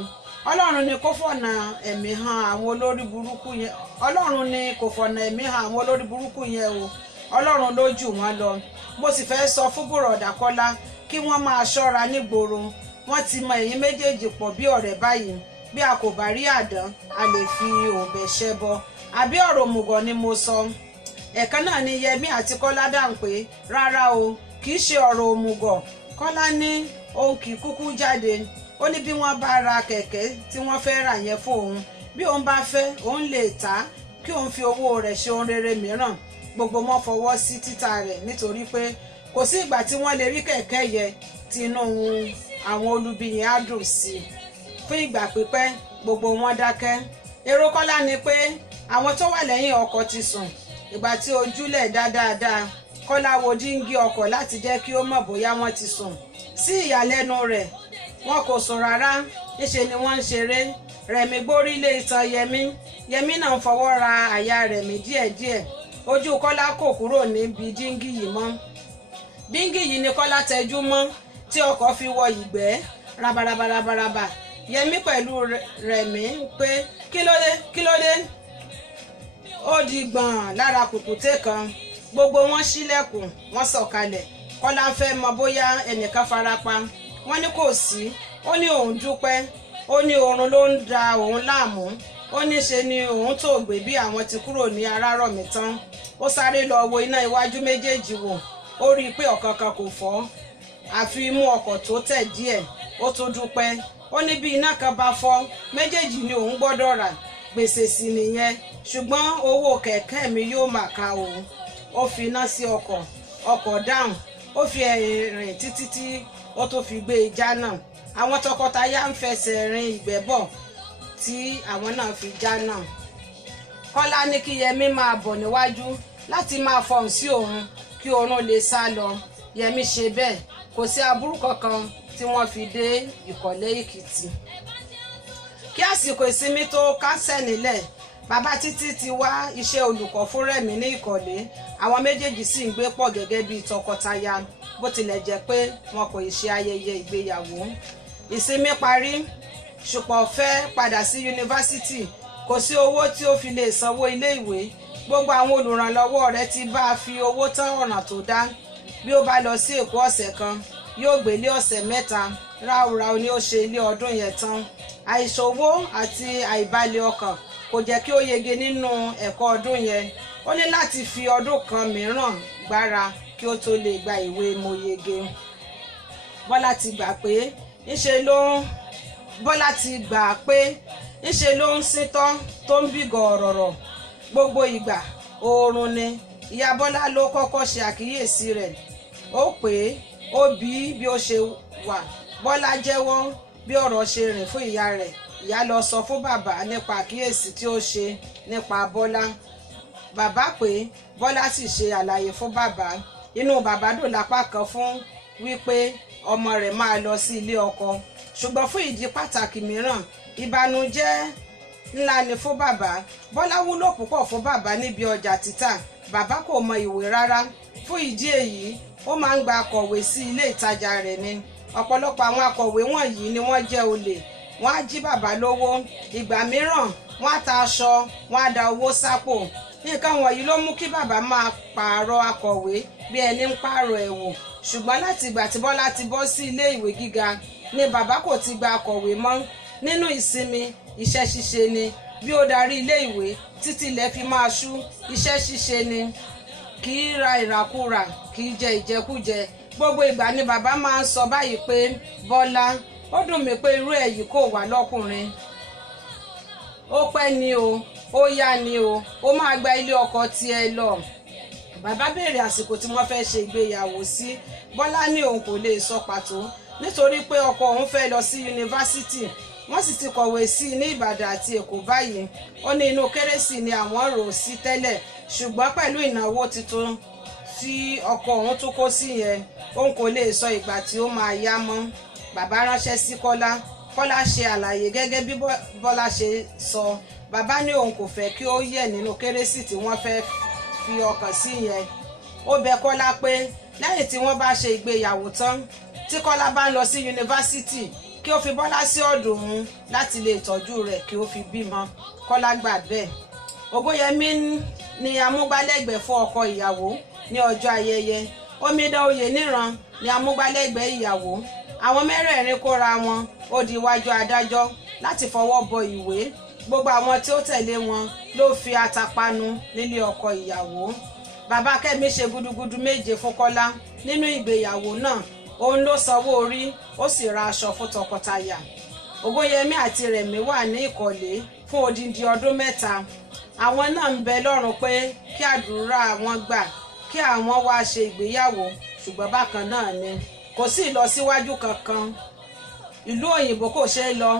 Ọlọ́run ni kò fọ̀nà ẹ̀mí hàn àwọn olórí burúkú yẹn. Ọlọ́run ni kò fọ̀nà ẹ̀mí hàn àwọn olórí burúkú yẹn o. Ọlọ́run ló jù wọ́n lọ. Mo sì fẹ́ sọ fún bùrọ̀dá Kọ́lá kí wọ́n máa ṣọ́ra nígboro. Wọ́n ti mọ ẹ̀yin méjèèjì pọ̀ bí ọ̀rẹ́ báyìí. Bí a kò bá rí àdán, a lè fi òbẹ̀ ṣẹbọ. Àbí ọ̀rọ̀ òmùgọ̀ ni mo sọ. Ẹ̀kan náà ni Yẹmí àti Kọ́lá dáhùn pé rárá o, kì í ṣe ọ̀rọ̀ òmùgọ̀. Kọ́lá ní òun kì í kúkú jáde. Ó ní bí wọ́n bá ra kẹ̀kẹ́ tí wọ́n fẹ́ rà yẹn fún òun, bí òun bá fẹ́ òun lè tà á kí òun fi owó rẹ̀ ṣe ohun rere mìíràn. Gbogbo wọn fọwọ́ sí títà rẹ̀ nítorí pé kò sí ìgbà tí wọ́n lè rí kẹ̀kẹ́ yẹn tí inú àwọn olubi yẹn á dùn sí i. Fún ìgbà pípẹ́ gbogbo wọn dákẹ́. Èrò Kọ́lá ni pé àwọn tó wà lẹ́yìn ọkọ̀ ti sùn. Ìgbà tí ojúlẹ̀ dá dáadáa, Kọ́lá wo díngí ọkọ̀ láti jẹ́ kí ó mọ̀ bóyá wọ́n ti sùn. Sí ìyàlẹ́nu rẹ̀, wọn kò sùn rárá. Níṣe ni wọ́n ń ṣeré. Rẹ̀mí gbórí lé itan Yẹmí. Yẹmí náà ń fọwọ́ ra àyà Rẹ̀mí díẹ̀díẹ̀. Ojú Kọ́lá kò kúrò níbi díngí yìí mọ́. Díngí yìí ni Kọ́lá tẹjú mọ́ tí ọkọ̀ fi wọ ìgbẹ́ rabarabaraba. Yẹmí pẹ̀lú Rẹ̀mí pé kí ló dé? Ó di gbọ̀n lára kùkùté kan. Gbogbo wọn ṣílẹ̀kùn, wọ́n sọ̀kalẹ̀. Kọ́lá fẹ́ mọ bóyá ẹnìkan farapa. Wọ́n ní kò sí. Ó ní òun dúpẹ́. Ó ní oorun ló ń da òun láàmú. Ó ní ṣe ni òun tó gbé bí àwọn ti kúrò ní Arárọ̀mí tán. Ó sáré lọ wo iná iwájú méjèèjì wò. Ó rí i pé ọ̀kankan kò fọ́. Àfi imú ọkọ̀ tó tẹ̀ díẹ̀. Ó tún dúpẹ́. Ó ní bí iná kan bá fọ́, méjèèjì ni òun gbọ́dọ̀ rà. Gbèsè sí nìyẹn. Ṣùgbọ́n owó kẹ̀kẹ́ mi yóò mà ká òun. Ó fi iná sí ọkọ̀ dáhùn. Ó fi ẹ̀yìn rìn títí tí ó tó fi gbé ijá náà. Àwọn tọkọtaya ń fẹsẹ̀ rin ìgbẹ́ bọ̀ tí àwọn náà fi já náà. Kọ́lá ní kí Yẹmí máa bọ̀ níwájú láti máa fọhùn sí òun kí oorun lè sá lọ. Yẹmí ṣe bẹ́ẹ̀. Kò sí aburú kankan tí wọ́n fi dé Ìkọ̀lé Èkìtì. Kí àsìkò ìsinmi tó kásẹ̀ nílẹ̀, bàbá Títí ti wá iṣẹ́ olùkọ́ fún Rẹ̀mí ní Ìkọ̀lé. Àwọn méjèèjì sì ń gbé pọ̀ gẹ́gẹ́ bí tọkọtaya bó tilẹ̀ jẹ́ pé wọn kò ṣe ayẹyẹ ìgbéyàwó. Ìsinmi parí, Ṣùpọ̀ fẹ́ padà sí yunifásítì. Kò sí owó tí ó fi lè sanwó ilé ìwé. gbogbo àwọn olùrànlọ́wọ́ rẹ̀ ti bá a fi owó tán ọ̀nà tó dá. Bí ó bá lọ sí Èkó ọ̀sẹ̀ kan yóò gbélé ọ̀sẹ̀ mẹ́ta ráúráú ni ó ṣe ilé ọdún yẹn tán. Àìṣòwò àti àìbalẹ̀ ọkàn kò jẹ́ kí ó yege nínú ẹ̀kọ́ ọdún yẹn. Ó ní láti fi ọdún kan mìíràn gbára kí ó tó lè gba ìwé mo yege. Bọ́lá ti gbà pé ńṣe ló ń síntọ́ tó ń bígọ̀ ọ̀rọ̀rọ̀ gbogbo ìgbà. Oorun ni. Ìyá Bọ́lá ló kọ́kọ́ ṣe àkíyèsí rẹ̀. Ó pè é, ó bí bí ó ṣe wà. Bọ́lá jẹ́wọ́ bí ọ̀rọ̀ ṣe rìn fún ìyá rẹ̀. Ìyá lọ sọ fún bàbá nípa àkíyèsí tí ó ṣe nípa Bọ́lá. Bàbá pé Bọ́lá sì ṣe àlàyé fún bàbá. Inú bàbá dùn lápá kan fún wípé ọmọ rẹ̀ máa lọ sí ilé ọkọ. Ṣùgbọ́n fún ìdí pàtàkì mìíràn, ìbànújẹ́ ńlá ni fún bàbá. Bọ́lá wúlò púpọ̀ fún bàbá níbi ọjà títà. Bàbá kò mọ ìwé rárá. Fún ìdí èyí, ó máa ń gba akọ̀wé sí ilé ìtajà rẹ̀ ni. Ọ̀pọ̀lọpọ̀ àwọn akọ̀wé wọ̀nyí ni wọ́n jẹ́ olè. Wọ́n á jí bàbá lówó. Ìgbà mìíràn wọ́n á ta aṣọ, wọ́n á da owó sápò. Nǹkan wọ̀nyí ló mú kí bàbá máa pààrọ̀ akọ̀wé bí ẹni ń pààrọ̀ ẹ̀wù. Ṣùgbọ́n láti ìgbà tí Bọ́lá ti bọ́ sí ilé ìwé gíga ni bàbá kò ti gba akọ̀wé mọ́. Nínú ìsinmi, iṣẹ́ ṣíṣe ni. Bí ó darí ilé ìwé títí ilẹ̀ fi máa ṣú, iṣẹ́ ṣíṣe ni. Kì í ra ìràkúrà, kì í jẹ ìjẹkújẹ. Gbogbo ìgbà ni bàbá máa ń sọ báyìí pé Bọ́lá, ó dùn mí pé irú èyí kò wà lọ́kùnrin. Ó pẹ́ ni o, ó yá ni o, ó máa gba ilé ọkọ tiẹ̀ lọ. Bàbá béèrè àsìkò tí wọ́n fẹ́ ṣe ìgbéyàwó sí. Bọ́lá ní òun kò lè sọ pàtó nítorí pé ọkọ òun fẹ́ lọ sí yunifásítì. Wọ́n sì ti kọ̀wé sí i ní Ìbàdàn àti Èkó báyìí. Ó ní inú Kérésì ni àwọn rò sí tẹ́lẹ̀, ṣùgbọ́n pẹ̀lú ìnáwó tuntun tí ọkọ òun tún kó sí yẹn, òun kò lè sọ ìgbà tí ó máa yá mọ́. Bàbá ránṣẹ́ sí Kọ́lá. Kọ́lá ṣe àlàyé gẹ́gẹ́ bí Bọ́lá ṣe sọ. Bàbá ní òun kò fẹ́ kí ó yẹ̀ nínú Kérésì tí wọ́n fẹ́ fi ọkàn sí yẹn. Ó bẹ̀ Kọ́lá pé lẹ́yìn tí wọ́n bá ṣe ìgbéyàwó tán, tí Kọ́lá bá ń lọ sí yunifásítì, kí ó fi Bọ́lá sí ọ̀dọ̀ òun láti lè tọ́jú rẹ̀ kí ó fi bímọ. Kọ́lá gbà bẹ́ẹ̀. Ògúnyẹmí ni amúgbálẹ́gbẹ̀ẹ́ fún ọkọ ìyàwó ní ọjọ́ ayẹyẹ. Omidan Oyèníran ni amúgbálẹ́gbẹ̀ẹ́ ìyàwó. Àwọn mẹ́rẹ̀ẹ̀rin kóra wọn ó di iwájú adájọ́ láti fọwọ́ bọ ìwé. Gbogbo àwọn tí ó tẹ̀lé wọn ló fi atapanu nílé ọkọ ìyàwó. Bàbá Kẹ́mi ṣe gudugudu méje fún Kọ́lá nínú ìgbéyàwó náà. Òun ló sanwó orí, ó sì ra aṣọ fún tọkọtaya. Ògúnyẹmí àti Rẹ̀mí wà ní ìkọ̀lé fún odindi ọdún 3. Àwọn náà ń bẹ lọ́run pé kí àdúrà wọn gbà kí àwọn wá ṣe ìgbéyàwó, ṣùgbọ́n bákan náà ni kò sí ìlọsíwájú kankan. Ìlú òyìnbó kò ṣe é lọ.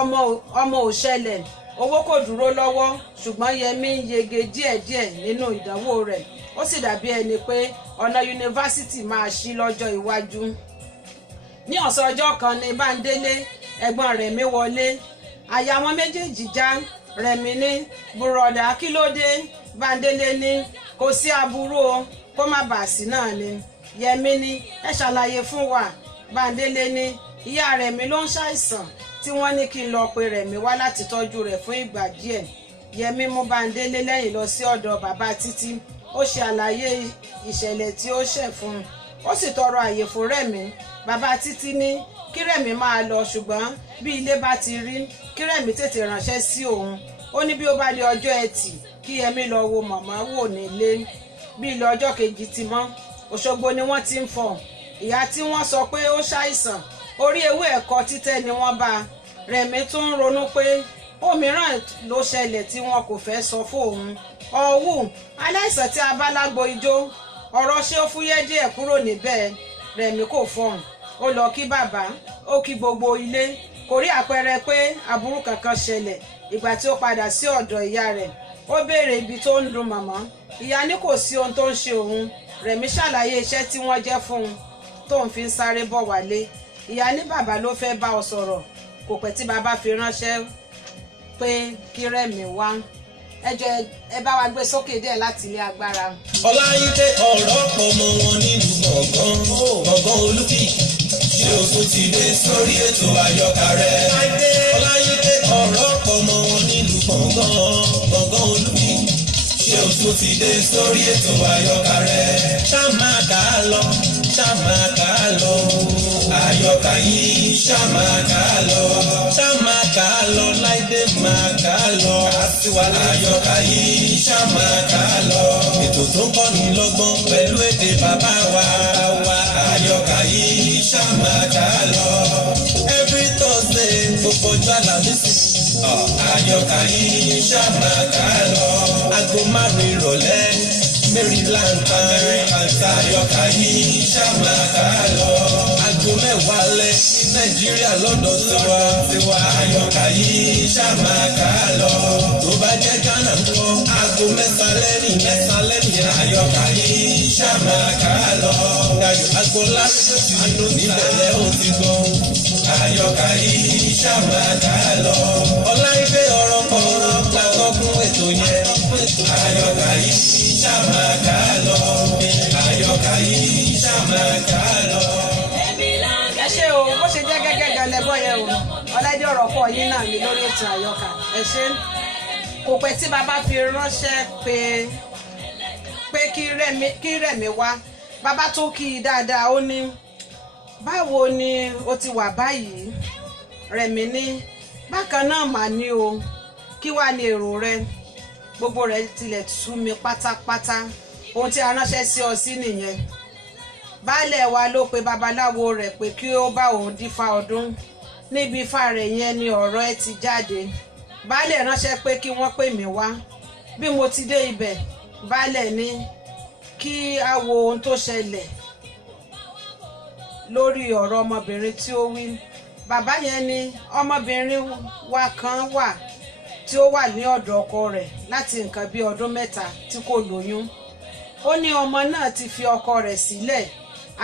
Ọmọ ò ṣẹlẹ̀. Owó kò dúró lọ́wọ́, ṣùgbọ́n Yẹmí ń yege díẹ̀díẹ̀ nínú ìdánwò rẹ̀. Ó sì dàbí ẹni pé ọ̀nà yunifásítì máa ṣí lọ́jọ́ iwájú. Ní ọ̀sán ọjọ́ kan ni Bándélé ẹ̀gbọ́n Rẹ̀mí wọlé. Àyà wọn méjèèjì já. Rẹ̀mí ní, bùrọ̀dá kí ló dé? Bándélé ní, kò sí aburú o, kó má bàa sí náà ni. Yẹmí ní, ẹ ṣàlàyé fún wa. Bándélé ní, ìyá Rẹ̀mí ló ń ṣàìsàn tí wọ́n ní kí n lọ pe Rẹ̀mí wá láti tọ́jú rẹ̀ fún ìgbà díẹ̀. Yẹmí mú Bándélé lẹ́yìn lọ sí ọ̀dọ̀ bàbá Títí. Ó ṣe àlàyé ìṣẹ̀lẹ̀ tí ó ṣẹ̀ fún un. Ó sì tọrọ àyè fún Rẹ̀mí. Bàbá Títí ní kí Rẹ̀mí máa lọ, ṣùgbọ́n bí ilé bá ti rí kí Rẹ̀mí tètè ránṣẹ́ sí òun. Ó ní bí ó bá di ọjọ́ Ẹtì kí Yẹmí lọ wo màmá wò nílé. Bí ilé ọjọ́ kejì ti mọ́, Òṣogbo ni wọ́n ti ń fọ̀. Ìyá tí wọ́n sọ pé ó ṣàìsàn, orí ewé ẹ̀kọ́ títẹ́ ni wọ́n bá. Rẹ̀mí tún ń ronú pé òmíràn ló ṣẹlẹ̀ tí wọn kò fẹ́ sọ fún òun. Ọ̀wù aláìsàn tí a bá lágbo ijó, ọ̀rọ̀ ṣé ó fúyẹ́ díẹ̀ kúrò níbẹ̀. Rẹ̀mí kò fọhùn. Ó lọ kí bàbá, ó kí gbogbo ilé. Kò rí àpẹẹrẹ pé aburú kankan ṣẹlẹ̀. Ìgbà tí ó padà sí ọ̀dọ̀ ìyá rẹ̀, ó béèrè ibi tó ń dùn màmá. Ìyá ní kò sí ohun tó ń ṣe òun. Rẹ̀mí ṣàlàyé iṣẹ́ tí wọ́n jẹ́ fún un tóun fi ń sáré bọ̀ wálé. Ìyá ní bàbá ló fẹ́ bá ọ sọ̀rọ̀. Kò pẹ́ tí bàbá fi ránṣẹ́ pé kí Rẹ̀mí wá. Ẹ jọ̀ọ́ ẹ bá wa gbé sókè díẹ̀ láti ilé agbára. Ọláyídé ọ̀rọ̀ pọ̀ mọ́ wọn nílùú gbọ̀ngàn Olúfì. Ṣé o tún ti dé sórí ètò àyọkà rẹ̀? Ọláyídé ọ̀rọ̀ pọ̀ mọ́ wọn nílùú gbọ̀ngàn olúbi ṣé o tún ti dé sórí ètò àyọkà rẹ. ṣá máa kà á lọ ṣá máa kà á lọ àyọkà yìí ṣá máa kà á lọ ṣá máa kà á lọ láìdé máa kà á lọ àyọkà yìí ṣá máa kà á lọ. ètò tó ń kọ́ni lọ́gbọ́n pẹ̀lú èdè bàbá wa àyọkà yìí ṣá máa kà á lọ. every Thursday gbogbo ọjọ́ Àlàmísì àyọkà yìí ṣá máa kà á lọ. aago márùn-ún ìrọ̀lẹ́ Maryland àyọkà yìí ṣá máa kà á lọ. aago mẹ́wàá alẹ́ ní Nàìjíríà lọ́dọ̀ tiwa àyọkà yìí ṣá máa kà á lọ. tó bá jẹ́ Ghana ńkọ́ aago mẹ́sàn-án lẹ́yìn àyọkà yìí ṣá máa kà á lọ. Dayọ̀ Agboola rédíò níbẹ̀lẹ̀ ó ti gbọ́ àyọkà yìí ṣá máa kà á lọ. Ọláìdé ọ̀rọ̀ kan látọ́kùn ètò yẹn àyọkà yìí ṣá máa kà á lọ. àyọkà yìí ṣá máa kà á lọ. ẹ ṣé o bó ṣe jẹ́ gẹ́gẹ́ gan lẹ́bọ̀ yẹn o Ọláìdé ọ̀rọ̀ pọ̀ yín náà ní lórí ètò àyọkà ẹ ṣé. kò pẹ́ tí bàbá fi ránṣẹ́ pé kí Rẹ̀mí wá bàbá tó kí i dáadáa ó ní báwo ni o ti wà báyìí. Rẹ̀mí ní bákan náà mà ní o kí wàá ní èrò rẹ gbogbo rẹ tilẹ̀ tú mi pátápátá ohun tí a ránṣẹ́ sí ọ sí nìyẹn. baálẹ̀ wa ló pe babaláwo rẹ̀ pé kí ó bá òun dífá ọdún níbi ifá rẹ̀ yẹn ni ọ̀rọ̀ ẹ ti jáde. baálẹ̀ ránṣẹ́ pé kí wọ́n pè mí wá bí mo ti dé ibẹ̀ baálẹ̀ ní kí a wo ohun tó ṣẹlẹ̀ lórí ọ̀rọ̀ ọmọbìnrin tí ó wí. bàbá yẹn ní ọmọbìnrin wa kan wà tí ó wà ní ọ̀dọ̀ ọkọ rẹ̀ láti nǹkan bí ọdún 3 tí kò lóyún. ó ní ọmọ náà ti fi ọkọ rẹ̀ sílẹ̀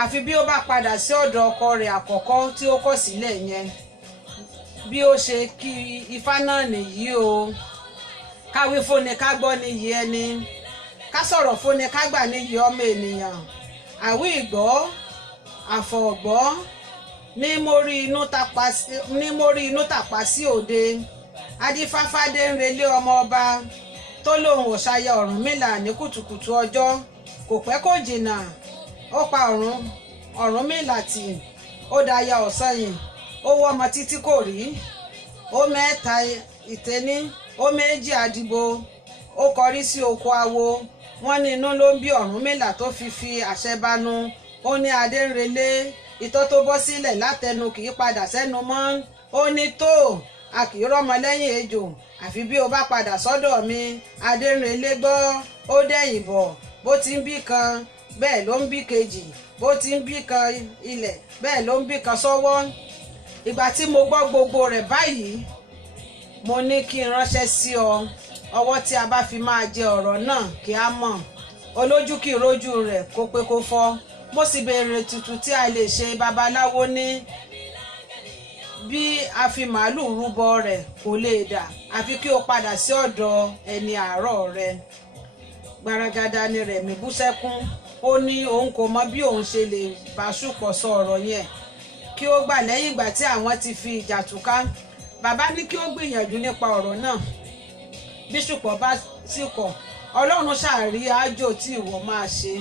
àfi bí ó bá padà sí ọ̀dọ̀ ọkọ rẹ̀ àkọ́kọ́ tí ó kọ̀ sílẹ̀ yẹn. bí ó ṣe kí ifá náà nìyí o káwí fúnni ká gbọ́ níyì ẹni ká sọ̀rọ̀ fúnni ká gbà níyì ọmọ ènìyàn àwí ìgbọ́ àfọ̀gbọ́ ní mórí inú tàpá sí òde. adífáfádé ń relé ọmọ ọba tó lóun ò ṣayẹ Ọ̀rúnmìlà ní kùtùkùtù ọjọ́ kò pẹ́ kò jìnnà ó pa Ọ̀rúnmìlà tì ó daya ọ̀sanyìn ó wọ́ ọmọ títí kò rí ó mẹ́ta ìtẹ́ní ó méjì àdìbò ó kọrí sí oko awo wọ́n ní inú ló ń bí Ọ̀rúnmìlà tó fi àṣẹ bánú ó ní adé ń relé ìtọ́ tó bọ́ sílẹ̀ látẹnu kì í padà sẹ́nu mọ́ ó ní tó a kì í rọ́mọ lẹ́yìn ejò àfi bí o bá padà sọ́dọ̀ mi adé ń relé gbọ́ ó dẹ̀yìn bọ̀ bó ti ń bí kan bẹ́ẹ̀ ló ń bí kejì bó ti ń bí kan ilẹ̀ bẹ́ẹ̀ ló ń bí kan sọ́wọ́. ìgbà tí mo gbọ́ gbogbo rẹ̀ báyìí mo ní kí n ránṣẹ́ sí ọ ọwọ́ tí a bá fi máa jẹ ọ̀rọ̀ náà kí a mọ̀ olójú kì í rójú rẹ̀ kó pé kó fọ́. mo sì béèrè ètùtù tí a lè ṣe babaláwo ní bí a fi màálù rúbọ rẹ̀ kò lè dà àfi kí o padà sí ọ̀dọ̀ ẹni àárọ̀ rẹ̀. gbaragada ni Rẹ̀mí bú sẹ́kún ó ní òun kò mọ bí òun ṣe lè bá Ṣùpọ̀ sọ ọ̀rọ̀ yẹn kí ó gbà lẹ́yìn ìgbà tí àwọn ti fi ìjà túká. bàbá ní kí ó gbìyànjú nípa ọ̀rọ̀ náà bí Ṣùpọ̀ bá sì kọ̀ Ọlọ́run ṣàrí àjò tí ìwọ máa ṣe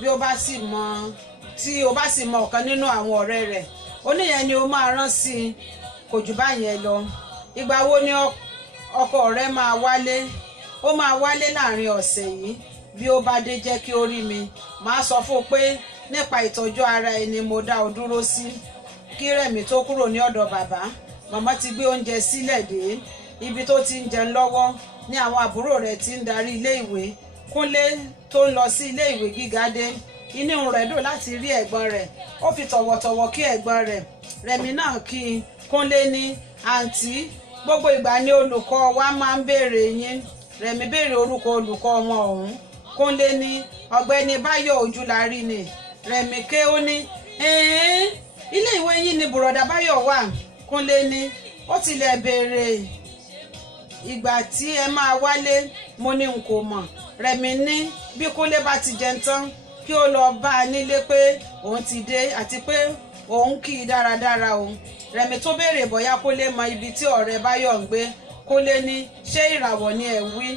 bí ó bá sì mọ ọ̀kan nínú àwọn ọ̀rẹ́ rẹ̀ oníyẹn ni ó máa rán sí i kò jù báyẹn lọ. ìgbà wo ni ọkọ rẹ̀ máa wálé? ó máa wálé láàrin ọ̀sẹ̀ yìí bí ó bá dé jẹ́ kí ó rí mi màá sọ fún un pé nípa ìtọ́jú ara ẹni mo dá ọ dúró sí. kí Rẹ̀mí tó kúrò ní ọ̀dọ̀ bàbá màmá ti gbé oúnjẹ sílẹ̀ dé ibi tó ti ń jẹun lọ́wọ́ ní àwọn àbúrò rẹ̀ ti ń darí ilé ìwé. Kúnlé tó ń lọ sí ilé ìwé gíga dé inú rẹ̀ dùn láti rí ẹ̀gbọ́n rẹ̀ ó fi tọ̀wọ̀tọ̀wọ̀ kí ẹ̀gbọ́n rẹ̀. Rẹ̀mí náà kí Kúnlé ní àǹtí gbogbo ìgbà ni olùkọ́ wa máa ń béèrè yín. Rẹ̀mí béèrè orúkọ olùkọ́ wọn ọ̀hún. Kúnlé ní ọ̀gbẹ́ni Báyọ̀ Ojúlárí ni. Rẹ̀mí ké ó ní ilé ìwé yín ni bùrọ̀dá Báyọ̀ wà. Kúnlé ní ó tilẹ̀ béèrè ìgbà tí ẹ máa wálé mo ní n kò mọ̀. Rẹ̀mí ní bí Kúnlé bá ti jẹun tán kí ó lọ bá a nílé pé òun ti dé àti pé òun kì í dáradára o. Rẹ̀mí tó béèrè bóyá Kúnlé mọ ibi tí ọ̀rẹ́ Báyọ̀ ń gbé Kúnlé ní ṣé ìràwọ̀ ni ẹ̀ ń wí?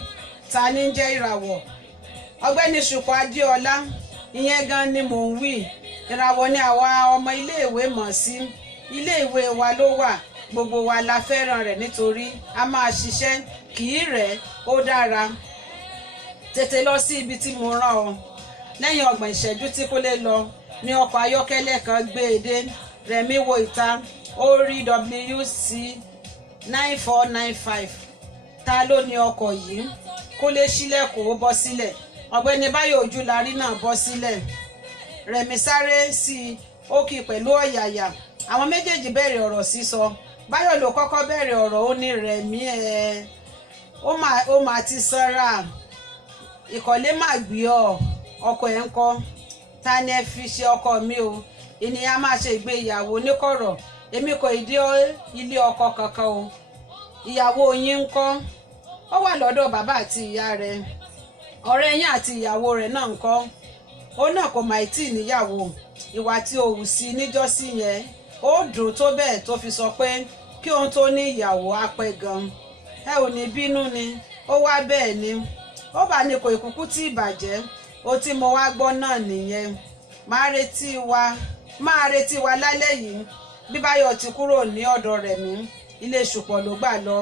Ta ni ń jẹ́ ìràwọ̀? Ọ̀gbẹ́ni Ṣùpọ̀ Adéọlá, ìyẹn gan ni mò ń wí. Ìràwọ̀ ni àwa ọmọ iléèwé mọ̀ sí. Iléèwé wa ló wà, gbogbo wa la fẹ́ràn rẹ̀ nítorí a máa ṣiṣẹ́, kì í rẹ̀, ó dára. Tètè lọ sí ibi tí mo rán ọ. Lẹ́yìn 30 ìṣẹ́jú tí Kúnlé lọ ní ọkọ̀ ayọ́kẹ́lẹ́ kan gbé e dé. Rẹ̀mí wo ìta, ó rí WC 9495. Ta ló ní ọkọ̀ yìí? Kúnlé ṣílẹ̀kùn, ó bọ́ sílẹ̀. Ọ̀gbẹ́ni Báyọ̀ Ojúlarí náà bọ́ sílẹ̀. Rẹ̀mí sáré sí i, ó kì í pẹ̀lú ọ̀yàyà. Àwọn méjèèjì bẹ̀rẹ̀ ọ̀rọ̀ sísọ. Báyọ̀ ló kọ́kọ́ bẹ̀rẹ̀ ọ̀rọ̀, ó ní Rẹ̀mí ó máa ti sanra, ìkọ̀lé máa gbé ọkọ ẹ̀ ń kọ́. Ta ni ẹ fi ṣe ọkọ mi o? Ènìyàn máa ṣe ìgbéyàwó níkọ̀rọ̀, èmi kò ì dé ilé ọkọ kankan o. Ìyàwó yín ń kọ́? Ó wà lọ́dọ̀ bàbá àti ìyá rẹ̀. Ọ̀rẹ́ yín àti ìyàwó rẹ̀ náà ń kọ́? Ó náà kò máa tí ì níyàwó. Ìwà tí o hù sí níjọ́sí yẹn ó dùn tó bẹ́ẹ̀ tó fi sọ pé kí òun tó ní ìyàwó á pẹ́ gan. Ẹ ò ní bínú ni? Ó wá bẹ́ẹ̀ ni. Ó bá ní kò ìkúkú tí ìbàjẹ́. O tí mo wá gbọ́ náà nìyẹn. Máa retí wa lálẹ́ yìí. Bí Báyọ̀ ti kúrò ní ọ̀dọ̀ Rẹ̀mí, ilé Ṣùpọ̀ ló gbà lọ.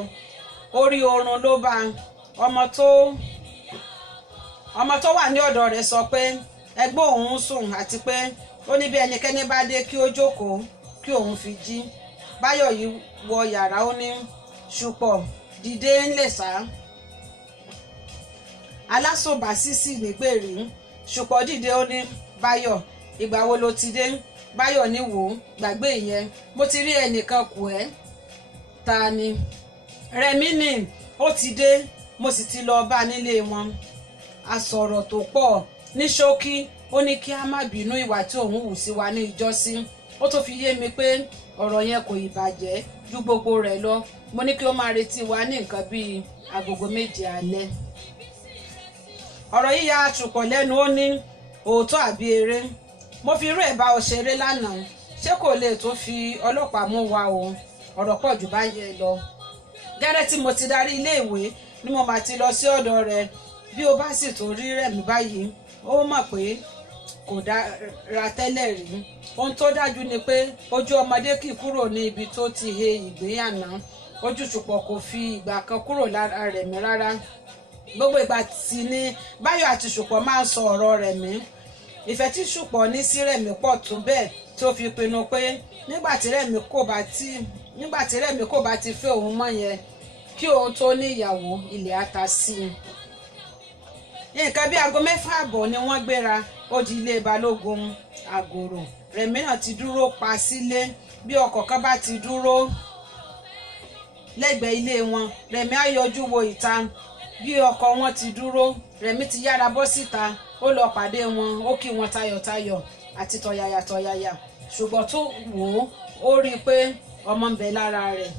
Orí oorun ló bá. Ọmọ tó wà ní ọ̀dọ̀ rẹ̀ sọ pé ẹgbẹ́ òun ń sùn àti pé ó ní bí ẹnikẹ́ni bá dé kí ó jókòó kí òun fi jí. Báyọ̀ yìí wọ yàrá, ó ní Ṣùpọ̀ dìde ńlẹ̀ sá. Alásòbà sísì nígbèrè. Ṣùpọ̀ dìde, ó ní Báyọ̀ ìgbà wo ló ti dé? Báyọ̀ ní wò ó gbàgbé ìyẹn, mo ti rí ẹnìkan kù ẹ́. Ta ni? Rẹ̀mí ni, ó ti dé, mo sì ti lọ bá nílé wọn. A sọ̀rọ̀ tó pọ̀. Ní ṣókí, ó ní kí a má bínú ìwà tí òun hù sí wa ní ìjọ́sí. Ó tó fi yé mi pé ọ̀rọ̀ yẹn kò ì bàjẹ́ ju gbogbo rẹ̀ lọ. Mo ní kí ó máa retí wa ní nǹkan bíi agogo 7 alẹ́. Ọ̀rọ̀ yìí ya Ṣùpọ̀ lẹ́nu, ó ní òótọ́ àbí eré? Mo fi irú ẹ̀ bá ọ ṣeré lánàá, ṣé kò lè tó fi ọlọ́pàá mú wa o? Ọ̀rọ̀ pọ̀ jù báyẹn lọ. Gẹ́rẹ́ tí mo ti darí iléèwé ni mo máa ti lọ sí ọ̀dọ̀ rẹ̀. Bí o bá sì tó rí Rẹ̀mí báyìí, ó mọ̀ pé kò dára tẹ́lẹ̀ rí. Ohun tó dájú ni pé ojú ọmọdé kì í kúrò ní ibi tó ti he ìgbín àná. Ojú Ṣùpọ̀ kò fi ìgbà kan kúrò lára Rẹ̀mí rárá. Gbogbo ìgbà tí ni Báyọ̀ àti Ṣùpọ̀ máa ń sọ ọ̀rọ̀ Rẹ̀mí. Ìfẹ́ tí Ṣùpọ̀ ní sí Rẹ̀mí pọ̀ tó bẹ́ẹ̀ tí ó fi pinnu pé nígbà tí Rẹ̀mí kò bá ti fẹ́ òun mọ́ yẹn, kí òun tó ní ìyàwó, ilẹ̀ á ta sí i. Nǹkan bí aago 6 àbọ̀ ni wọ́n gbéra, ó di ilé Balógun Àgòrò. Rẹ̀mí náà ti dúró pa sílé. Bí ọkọ̀ kan bá ti dúró lẹ́gbẹ̀ẹ́ ilé wọn, Rẹ̀mí á yọjú wo ìta. Bí ọkọ̀ wọn ti dúró, Rẹ̀mí ti yára bọ́ síta, ó lọ pàdé wọn, ó kí wọn tayọ̀tayọ̀ àti tọ̀yàyà. Ṣùgbọ́n tó wò ó rí i pé ọmọ ń bẹ lára rẹ̀.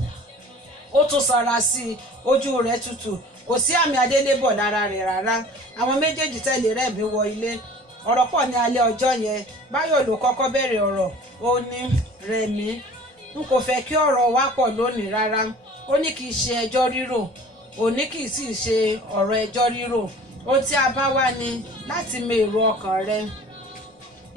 Ó tún sanra sí i, ojú rẹ̀ tutù, kò sí àmì adélébọ̀ lára rẹ̀ rárá. Àwọn méjèèjì tẹ̀lé Rẹ̀mí wọ ilé. Ọ̀rọ̀ pọ̀ ní alẹ́ ọjọ́ yẹn. Báyọ̀ ló kọ́kọ́ bẹ̀rẹ̀ ọ̀rọ̀. Ó ní Rẹ̀mí, n kò fẹ́ kí ọ̀rọ̀ wa pọ̀ lónìí rárá. Ó ní kì í ṣe ẹjọ́ rírò, òní kì í sì ṣe ọ̀rọ̀ ẹjọ́ rírò. Ohun tí a bá wá ní láti mọ èrò ọkàn rẹ.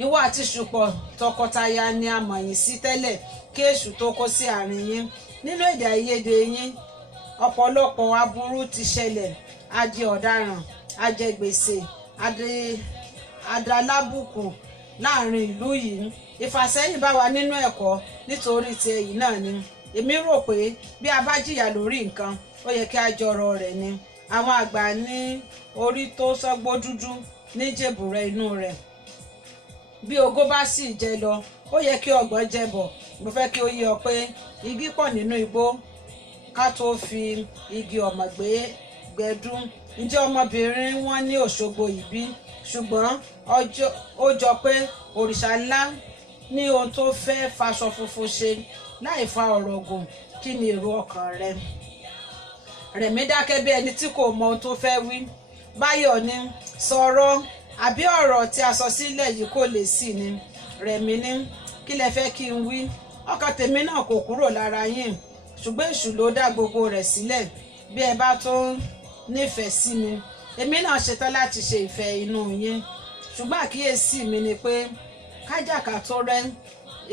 Ìwọ àti Ṣùpọ̀ tọkọtaya ni a mọ̀ yín sí tẹ́lẹ̀ kí èṣù tó kó sí àárín yín. Nínú èdè àìyedè yín, ọ̀pọ̀lọpọ̀ aburú ti ṣẹlẹ̀. A di ọ̀daràn, a jẹ gbèsè, adalábùkù láàrin ìlú yìí. Ìfàsẹ́yìn bá wa nínú ẹ̀kọ́ nítorí ti èyí náà ni. Èmi rò pé bí a bá jìyà lórí nǹkan, ó yẹ kí a jọrọ rẹ̀ ni. Àwọn àgbà ní orí tó sọ́gbó dúdú ní jèbùrẹ́ inú rẹ̀. Bí ogó bá sì jẹ lọ, ó yẹ kí ọgbọ̀n jẹ bọ̀. Mo fẹ́ kí ó yé ọ pé igi pọ̀ nínú igbó ká tó fi igi ọ̀mọ̀ gbẹ́dú. Ǹjẹ́ ọmọbìnrin wọn ní Òṣogbo yìí bí? Ṣùgbọ́n ó jọ pé òrìṣà ńlá ní ohun tó fẹ́ faṣọ funfun ṣe. Láì fa ọ̀rọ̀ gùn, kí ni èrò ọkàn rẹ? Rẹ̀mí dákẹ́ bí ẹni tí kò mọ ohun tó fẹ́ wí. Báyọ̀ ní sọ̀rọ̀, àbí ọ̀rọ̀ tí a sọ sílẹ̀ yìí kò lè sí ni? Rẹ̀mí ní kí lẹ fẹ́ kí n wí? Ọkàn tèmi náà kò kúrò lára yín, ṣùgbọ́n èṣù ló dá gbogbo rẹ̀ sílẹ̀. bí ẹ bá tó nífẹ̀ẹ́ sí mi èmi náà ṣetán láti ṣe ìfẹ́ inú yín ṣùgbọ́n àkíyèsí mi ni pé kájàká tó rẹ́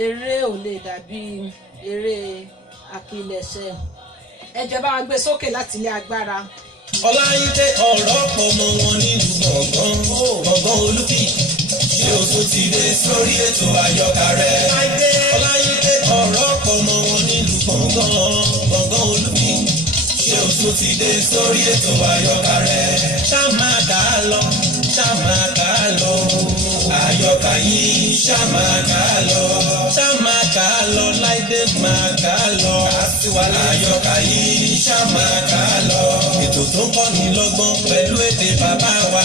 eré ò lè dàbí eré àpilẹ̀ṣẹ̀ ẹ jẹ́ bá wa gbé sókè láti ilé agbára. Ọláyídé ọ̀rọ̀ pọ̀ mọ́ wọn nílùú gbọ̀ngàn Olúfì ṣé o tún ti dé sórí ètò àyọkà rẹ. Ọláyídé ọ̀rọ̀ pọ̀ mọ́ wọn nílùú gbọ̀ngàn Olúfì ṣé o tún ti dé sórí ètò àyọkà rẹ. ṣá máa kà á lọ ṣá máa kà á lọ àyọkà yìí ṣá máa kà á lọ ṣá máa kà á lọ Láìdé máa kà á lọ àyọkà yìí ṣá máa kà á lọ ètò tó ń kọ́ni lọ́gbọ́n pẹ̀lú èdè bàbá wa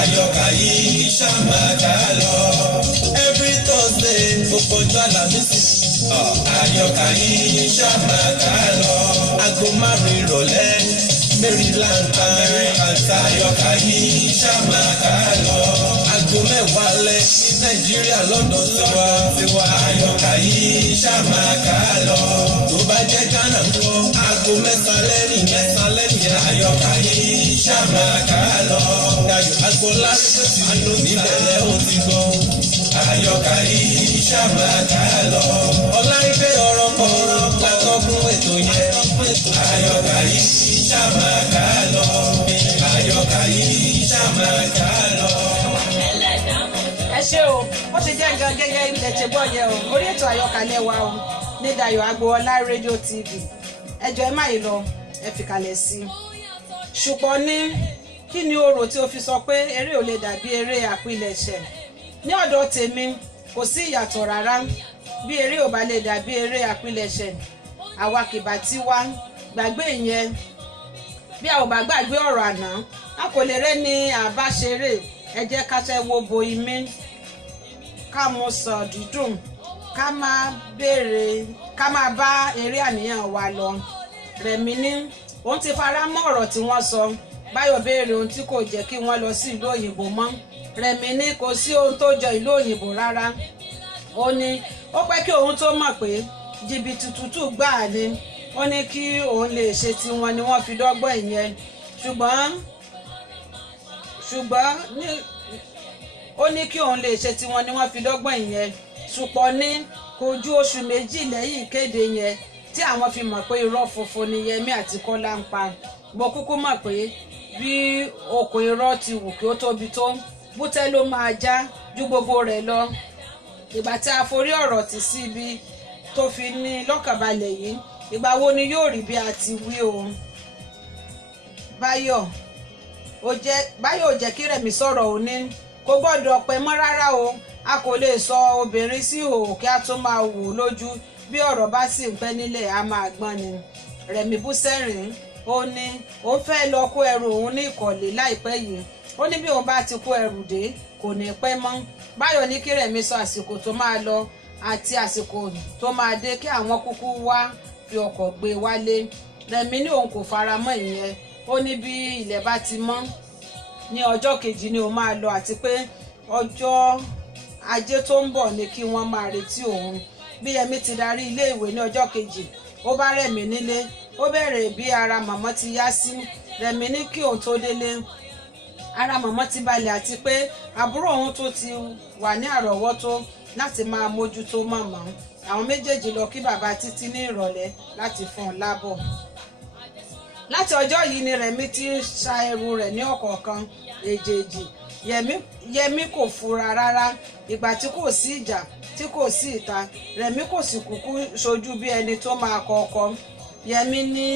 àyọkà yìí ṣá máa kà á lọ every Thursday gbogbo ọjọ́ Àlàmísì àyọkà yìí ṣá máa kà á lọ aago 5 ìrọ̀lẹ́ Maryland àyọkà yìí ṣá máa kà á lọ aago 10 alẹ́ Nàìjíríà London tiwa àyọkà yìí ṣá máa kà á lọ tó bá jẹ́ Ghana ńkọ́ aago 9 lẹ́yìn àyọkà yìí ṣá máa kà á lọ Dayọ̀ Agboola níbẹ̀rẹ̀ ó ti gbọ́ àyọkà yìí ṣá máa kà á lọ Ọláyídé ọ̀rọ̀ kọ̀ọ̀rọ̀ látọ́kùn ètò yẹn àyọkà yìí ṣá máa kà á lọ àyọkà yìí ṣá máa kà á lọ. ẹ ṣé o ó ṣe jẹ́ nǹkan gẹ́gẹ́ ilẹ̀ ṣe gbọ́ yẹ o orí ètò àyọkà lẹ́wà o ní Dayọ̀ Agboola rédíò TV ẹ jọ̀ọ́ ẹ má yìí lọ ẹ fi kalẹ̀ sí i ṣùgbọ́n ní kí ni o rò tí o fi sọ pé eré ò lè dàbí eré àpilẹ̀ṣẹ̀ ní ọ̀dọ̀ tèmi kò sí ìyàtọ̀ rárá bí eré ò bá lè dàbí eré àpilẹ̀ṣẹ̀ àwa kìbà tí wá gbàgbé ìyẹn bí a ò bá gbàgbé ọ̀rọ̀ àná a kò lè rẹ́ ní àbáṣeré ẹ jẹ́ ká ṣe wo bo imí ká mú sọ dídùn ká máa bá eré àníyàn wa lọ Rẹ̀mí ní òun ti fara mọ́ ọ̀rọ̀ tí wọ́n sọ Báyọ̀ béèrè ohun tí kò jẹ́ kí wọ́n lọ sí ìlú òyìnbó mọ́ Rẹ̀mí ní kò sí ohun tó jọ ìlú òyìnbó rárá ó ní ó pẹ́ kí òun tó mọ̀ pé jìbìtì tútù gbáà ni ó ní kí òun lè ṣe tiwọn ni wọ́n fi dọ́gbọ́n ìyẹn ṣùgbọ́n ó ní kí òun lè ṣe tiwọn ni wọ́n fi dọ́gbọ́n ìyẹn ṣùpọ̀ ní kò ju oṣù méjì lẹ́yìn ìkéde yẹn tí àwọn fi mọ̀ pé irọ́ funfun ni Yẹmí àti Kọ́lá ń pa mo kúkú mọ̀ pé bí okùn irọ́ ti wù kí ó tóbi tó bútẹ́ ló máa já ju gbogbo rẹ̀ lọ ìgbà tí a forí ọ̀rọ̀ tì sí ibi tó fi ní lọ́kànbalẹ̀ yìí ìgbà wo ni yóò rí bí a ti wí o. Báyọ̀ ò jẹ́ kí Rẹ̀mí sọ̀rọ̀ òní kò gbọ́dọ̀ pẹ́ mọ́ rárá o a kò lè sọ obìnrin sí ìhòòhò kí a tó máa wò ó lójú bí ọ̀rọ̀ bá sì ń pẹ́ nílẹ̀ a máa gbọ́n ni. Rẹ̀mí bú sẹ́rìn ó ní òun fẹ́ lọ kó ẹrù òun ní Ìkọ̀lé láìpẹ́ yìí ó ní bí òun bá ti kó ẹrù dé kò ní pẹ́ mọ́. Báyọ̀ ní kí Rẹ̀mí sọ àsìkò tó máa lọ àti àsìkò tó máa dé kí àwọn kúkú wá fi ọkọ̀ gbé wálé. Rẹ̀mí ní òun kò fara mọ́ ìyẹn ó ní bí ilẹ̀ bá ti mọ́ ní ọjọ́ kejì ni òun máa lọ àti pé ọjọ́ Ajé tó ń bọ̀ ni kí wọ́n máa retí òun. Bí Yẹmí ti darí ilé ìwé ní ọjọ́ kejì ó bá Rẹ̀mí nílé ó bẹ̀rẹ̀ bí ara màmá ti yá sí. Rẹ̀mí ní kí òun tó délé ara màmá ti balẹ̀ àti pé àbúrò òun tó ti wà ní àrọ́wọ́tó láti máa mójútó màmá. Àwọn méjèèjì lọ kí bàbá Títí ní ìrọ̀lẹ́ láti fún un lábọ̀. Láti ọjọ́ yìí ni Rẹ̀mí ti ń ṣa ẹrù rẹ̀ ní ọ̀kọ̀ọ̀kan èjèèjì. Yẹmí kò fura rárá ìgbà tí kò sí ìjà tí kò sí ìta Rẹ̀mí kò sì kúkú ṣojú bí ẹni tó máa kọ ọkọ. Yẹmí ní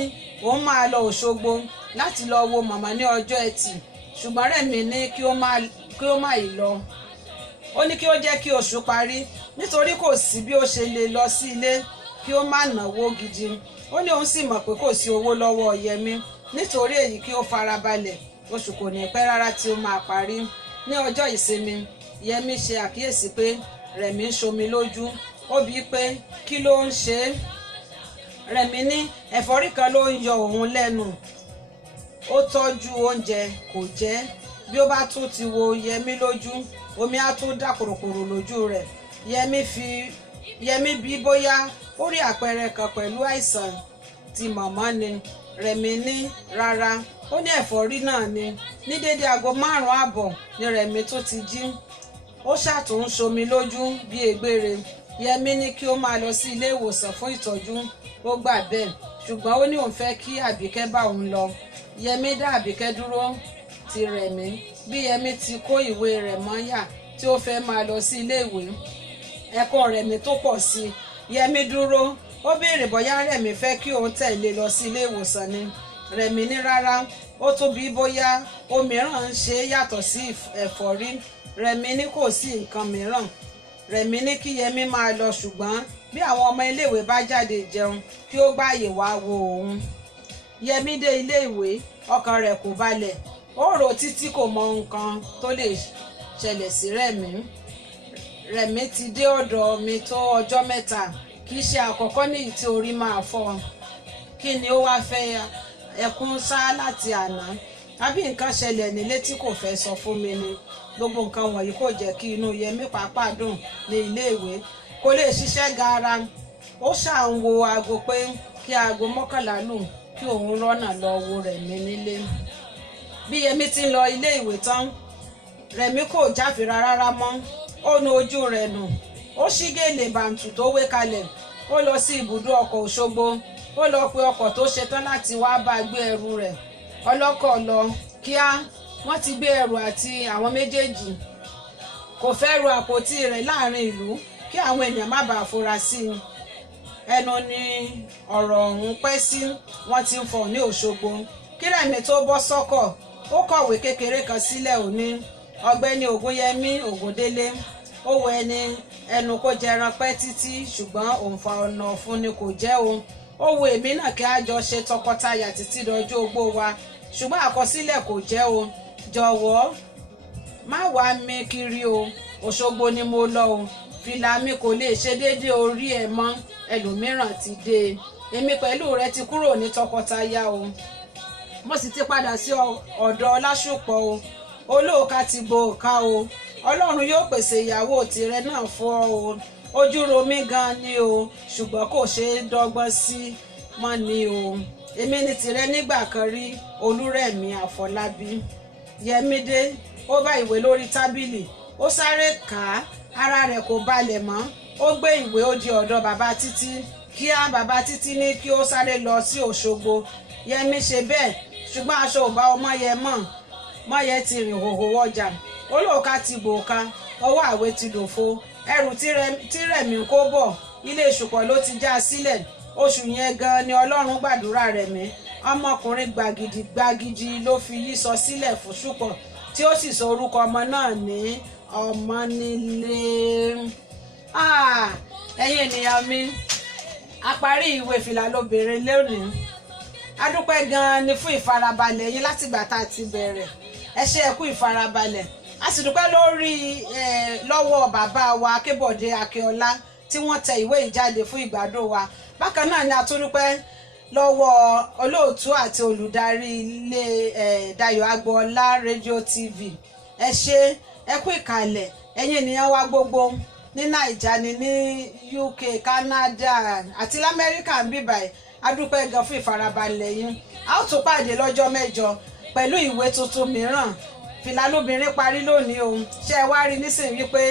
òun máa lọ Òṣogbo láti lọ wo màmá ní ọjọ́ Ẹtì ṣùgbọ́n Rẹ̀mí ní kí ó má ì lọ. Ó ní kí ó jẹ́ kí oṣù parí nítorí kò sí bí ó ṣe lè lọ sí ilé kí ó má náwó gidi. Ó ní òun sì mọ̀ pé kò sí owó lọ́wọ́ Yẹmí nítorí èyí kí ó farabalẹ̀ oṣù kò ní pẹ́ rárá tí ó máa parí. Ní ọjọ́ ìsinmi Yẹmí ṣe àkíyèsí pé Rẹ̀mí ń ṣomi lójú ó bi í pé kí ló ń ṣe é. Rẹ̀mí ní ẹ̀fọ́rí kan ló ń yọ òun lẹ́nu ó tọ́jú oúnjẹ kò jẹ bí ó bá tún ti wo Yẹmí lójú omi á tún dà kòròkòrò lójú rẹ̀. Yẹmí bí bóyá ó rí àpẹẹrẹ kan pẹ̀lú àìsàn tí màmá ni. Rẹ̀mí ní rárá, ó ní ẹ̀fọ́rí náà ni. Ní dédé aago 5 àbọ̀ ni Rẹ̀mí tó ti jí. Ó ṣàtún ṣomi lójú bí egbére. Yẹmí ní kí ó máa lọ sí ilé ìwòsàn fún ìtọ́jú. Ó gbà bẹ́ẹ̀, ṣùgbọ́n ó ní òun fẹ́ kí Àbíkẹ́ bá òun lọ. Yẹmí dá Àbíkẹ́ dúró ti Rẹ̀mí. Bí Yẹmí ti kó ìwé rẹ̀ mọ́yà tí ó fẹ́ máa lọ sí ilé ìwé, ẹ̀kọ́ Rẹ̀mí tó pọ̀ sí i. Yẹmí dúró. Ó béèrè bóyá Rẹ̀mí fẹ́ kí òun tẹ̀lé lọ sí ilé ìwòsàn ni. Rẹ̀mí ní rárá. Ó tún bi bóyá ohun mìíràn ń ṣe yàtọ̀ sí ẹ̀fọ́rí. Rẹ̀mí ní kò sí nǹkan mìíràn. Rẹ̀mí ní kí Yẹmí máa lọ, ṣùgbọ́n bí àwọn ọmọ iléèwé bá jáde jẹun kí ó gbààyè wá wo òun. Yẹmí dé iléèwé, ọkàn rẹ̀ kò balẹ̀. Ó rò títí kò mọ nǹkan tó lè ṣẹlẹ̀ sí Rẹ̀mí. Rẹ̀mí ti dé ọ̀dọ̀ mi tó ọjọ́ mẹ́ta. Kì í ṣe àkọ́kọ́ níyì tí orí máa fọ́. Kí ni ó wá fẹ́ ẹkún sá láti àná? Àbí nǹkan ṣẹlẹ̀ nílé tí kò fẹ́ sọ fún mi ni? Gbogbo nǹkan wọ̀nyí kò jẹ́ kí inú Yẹmí pàápàá dùn ní iléèwé. Kò lè ṣiṣẹ́ gaara. Ó ṣáà ń wo aago pé kí aago 11 lù kí òun rọ́nà lọ wo Rẹ̀mí nílé. Bí Yẹmí ti ń lọ iléèwé tán, Rẹ̀mí kò jáfira rárá mọ́. Ó nu ojú rẹ̀ nù. Ó ṣí gèlè bàǹtù tó wé kalẹ̀. Ó lọ sí ibùdó ọkọ̀ Òṣogbo. Ó lọ pe ọkọ̀ tó ṣetán láti wá bá gbé ẹrù rẹ̀. Ọlọ́kọ̀ lọ kíá. Wọ́n ti gbé ẹrù àti àwọn méjèèjì. Kò fẹ́ ru àpótí rẹ̀ láàrin ìlú kí àwọn ènìyàn má bàa fura sí i. Ẹnu ni ọ̀rọ̀ ọ̀hún pẹ́ sí. Wọ́n ti ń fọ̀ ní Òṣogbo. Kí Rẹ̀mí tó bọ́ sọ́kọ̀, ó kọ̀wé kékeré kan sílẹ̀ òní Ọ̀gbẹ́ni Ògúnyẹmí Ògúndélé. Ó wọ ẹnu kó jẹran pẹ́ títí, ṣùgbọ́n òǹfà ọ̀nà fún ni kò jẹ́ òun. Ó wo èmi náà kí a jọ ṣe tọkọtaya títí dọjọ́ ogbó wa, ṣùgbọ́n àkọsílẹ̀ kò jẹ́ o. Jọ̀wọ́ má wá mi kiri o. Òṣogbo ni mo lọ o. Fìlà mi kò lè ṣe déédéé orí ẹ̀ mọ́. Ẹlòmíràn ti dé. Èmi pẹ̀lú rẹ ti kúrò ní tọkọtaya o. Mo sì ti padà sí ọ̀dọ̀ Ọlásùpọ̀ o. Olóòka ti bo òka o. Ọlọ́run yóò pèsè ìyàwó tirẹ̀ náà fún ọ o. Ojú ro mí gan ni o, ṣùgbọ́n kò ṣeé dọ́gbọ́n sí mọ́ ni o. Èmi ni tìrẹ nígbà kan rí, Olúrẹ̀mí Àfọlábí. Yẹmí dé. Ó bá ìwé lórí tábìlì. Ó sáré kà á. Ara rẹ̀ kò balẹ̀ mọ́. Ó gbé ìwé ó di ọ̀dọ̀ bàbá Títí. Kíá bàbá Títí ní kí ó sáré lọ sí Òṣogbo. Yẹmí ṣe bẹ́ẹ̀, ṣùgbọ́n aṣọ ò bá ọmọ yẹ mọ́. Mọ́yẹ ti rìn hòhò wọjà. Olóòka ti bòóka. Ọwọ́ àwé ti dòfo. Ẹrù tí Rẹ̀mí kó bọ̀, ilé Ìṣùpọ̀ ló ti já sílẹ̀. Oṣù yẹn gan ni Ọlọ́run gbàdúrà Rẹ̀mí. Ọmọkùnrin gbàgìdì ló fi yí sọ sílẹ̀ fún Ṣùpọ̀, tí ó sì sọ orúkọ ọmọ náà ní Ọmọnílé. Ẹ̀yin ènìyàn mi, a parí ìwé Fìlà Lóbìnrin lónìí. A dúpẹ́ gan-an ni fún ìfarabalẹ̀ yín látìgbà tá a ti bẹ̀rẹ̀. Ẹ ṣé ẹ kú ìfarabalẹ̀. A sì dúpẹ́ lọ́wọ́ bàbá wa Akébọ̀dé Akíọlá tí wọ́n tẹ ìwé ìjáde fún ìgbádùn wa. Bákan náà ni a tún dúpẹ́ lọ́wọ́ olóòtú àti olùdarí ilé Dayọ̀ Agboola rédíò TV. Ẹ ṣé ẹ kú ìkàlẹ̀. Ẹ̀yin ènìyàn wa gbogbo ní Naija ni ní UK, Canada àti l'Amẹ́ríkà ń bíbáyìí. A dúpẹ́ gan fún ìfarabalẹ̀ yín. A ó tún pàdé lọ́jọ́ mẹ́jọ pẹ̀lú ìwé tuntun mìíràn. Fìlà Lóbìnrin parí lónìí o. Ṣé ẹ wá rí nísìnyí wípé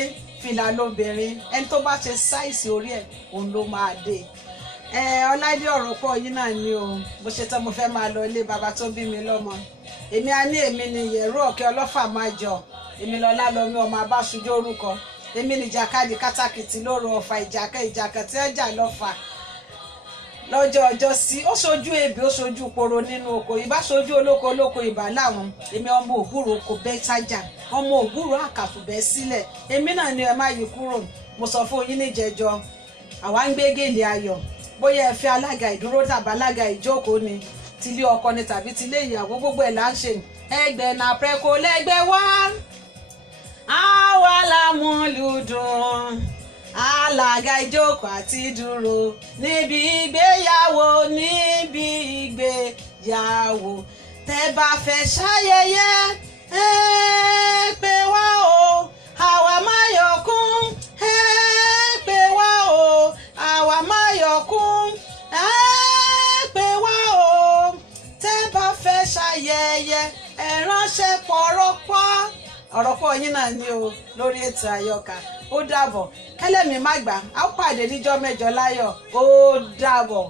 Fìlà Lóbìnrin ẹni tó bá ṣe sáìsì orí ẹ̀ òun ló máa dé. Ọláìdé ọ̀rọ̀ pọ̀ yín náà ni o. Bó ṣe tán mo fẹ́ máa lọ ilé bàbá tó bí mi lọ́mọ. Èmi á ní èmi ni Ìyẹ̀rú Ọ̀kẹ́ Ọlọ́fà máa jọ. Èmi lọ́lá lọ́mí ọmọ Abáṣujó orúkọ. Èmi ni jàkadì kátàkìtì lóru Ọ̀fà ìjàkà tí ẹ jà lọ́fà. Lọ́jọ́ ọjọ́ sí ó ṣojú ebè ó ṣojú poro nínú oko, ìbá ṣojú olóko ìbá láwọn. Èmi ọmọ ògbúrò kò bẹ́ tájà, ọmọ ògbúrò àkàtù bẹ́ sílẹ̀. Èmi náà ni ẹ má yí kúrò. Mo sọ fún yín níjẹjọ, àwa ń gbé gèlè ayọ̀. Bóyá ẹ fẹ́ alága ìdúró tàbí alága ìjókòó ni, tilé ọkọ ni tàbí tilé ìyàwó, gbogbo ẹ̀ là ń ṣe. Ẹgbẹ́ náà pẹ́kọ́ lẹ́gbẹ́ wá. Àwa la mú lùdùn. Alága ìjókòó àti dúró níbi ìgbéyàwó tẹ́ bá fẹ́ ṣayẹyẹ ẹ pè wá o, àwa máa yọkún ẹ pè wá o, àwa máa yọkún ẹ pè wá o, ẹyẹ ẹ ránṣẹ́ pọ̀rọ̀pọ̀ ọ̀rọ̀pọ̀ yín náà ni o lórí ètò Àyọkà ó dàbọ̀ kẹlẹ́mi má gbà á pàdé níjọ́ mẹ́jọ láyọ̀ ó dàbọ̀.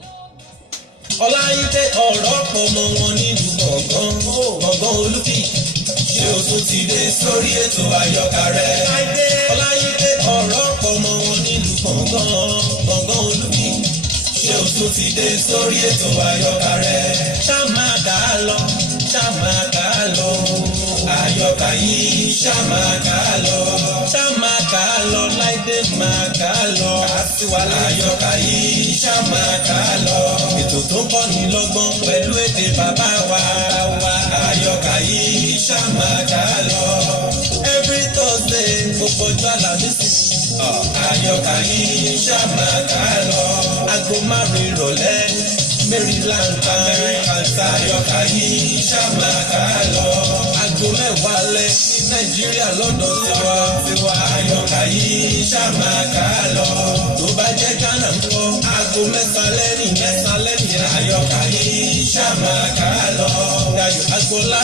Ọláyídé ọ̀rọ̀ pọ̀ mọ́ wọn nílùú gbọ̀ngàn Olúfì ṣé o tún ti dé sórí ètò Àyọkà rẹ. Ọláyídé ọ̀rọ̀ pọ̀ mọ́ wọn nílùú gbọ̀ngàn Olúfì ṣé o tún ti dé sórí ètò Àyọkà rẹ. ṣá máa kà á lọ ṣá máa kà á lọ Àyọkà yìí ṣá máa kà á lọ ṣá máa kà á lọ Láìdé máa kà á lọ Àyọkà yìí ṣá máa kà á lọ. ètò tó ń kọ́ ni lọ́gbọ́n pẹ̀lú èdè bàbá wa Àyọkà yìí ṣá máa kà á lọ. every Thursday gbogbo ọjọ́ Àlàmísì Àyọkà yìí ṣá máa kà á lọ. aago 5 ìrọ̀lẹ́ Maryland Àyọkà yìí ṣá máa kà á lọ. aago 10 alẹ́ ní Nàìjíríà lọ́dọ̀ tiwa Àyọkà yìí ṣá máa kà á lọ. tó bá jẹ́ Ghana ńkọ́ aago 9 lẹ́yìn Àyọkà yìí ṣá máa kà á lọ. Dayọ̀ Agboola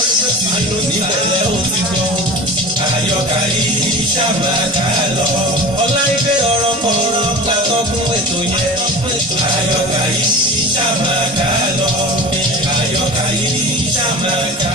àánú níbẹ̀lẹ̀ ó ti gbọ́ Àyọkà yìí ṣá máa kà á lọ. Ọláìdé ọ̀rọ̀ kọ̀ọ̀rọ̀ látọ́kùn ètò yẹn Àyọkà yìí ṣá máa kà á lọ. Àyọkà yìí ṣá máa kà á lọ.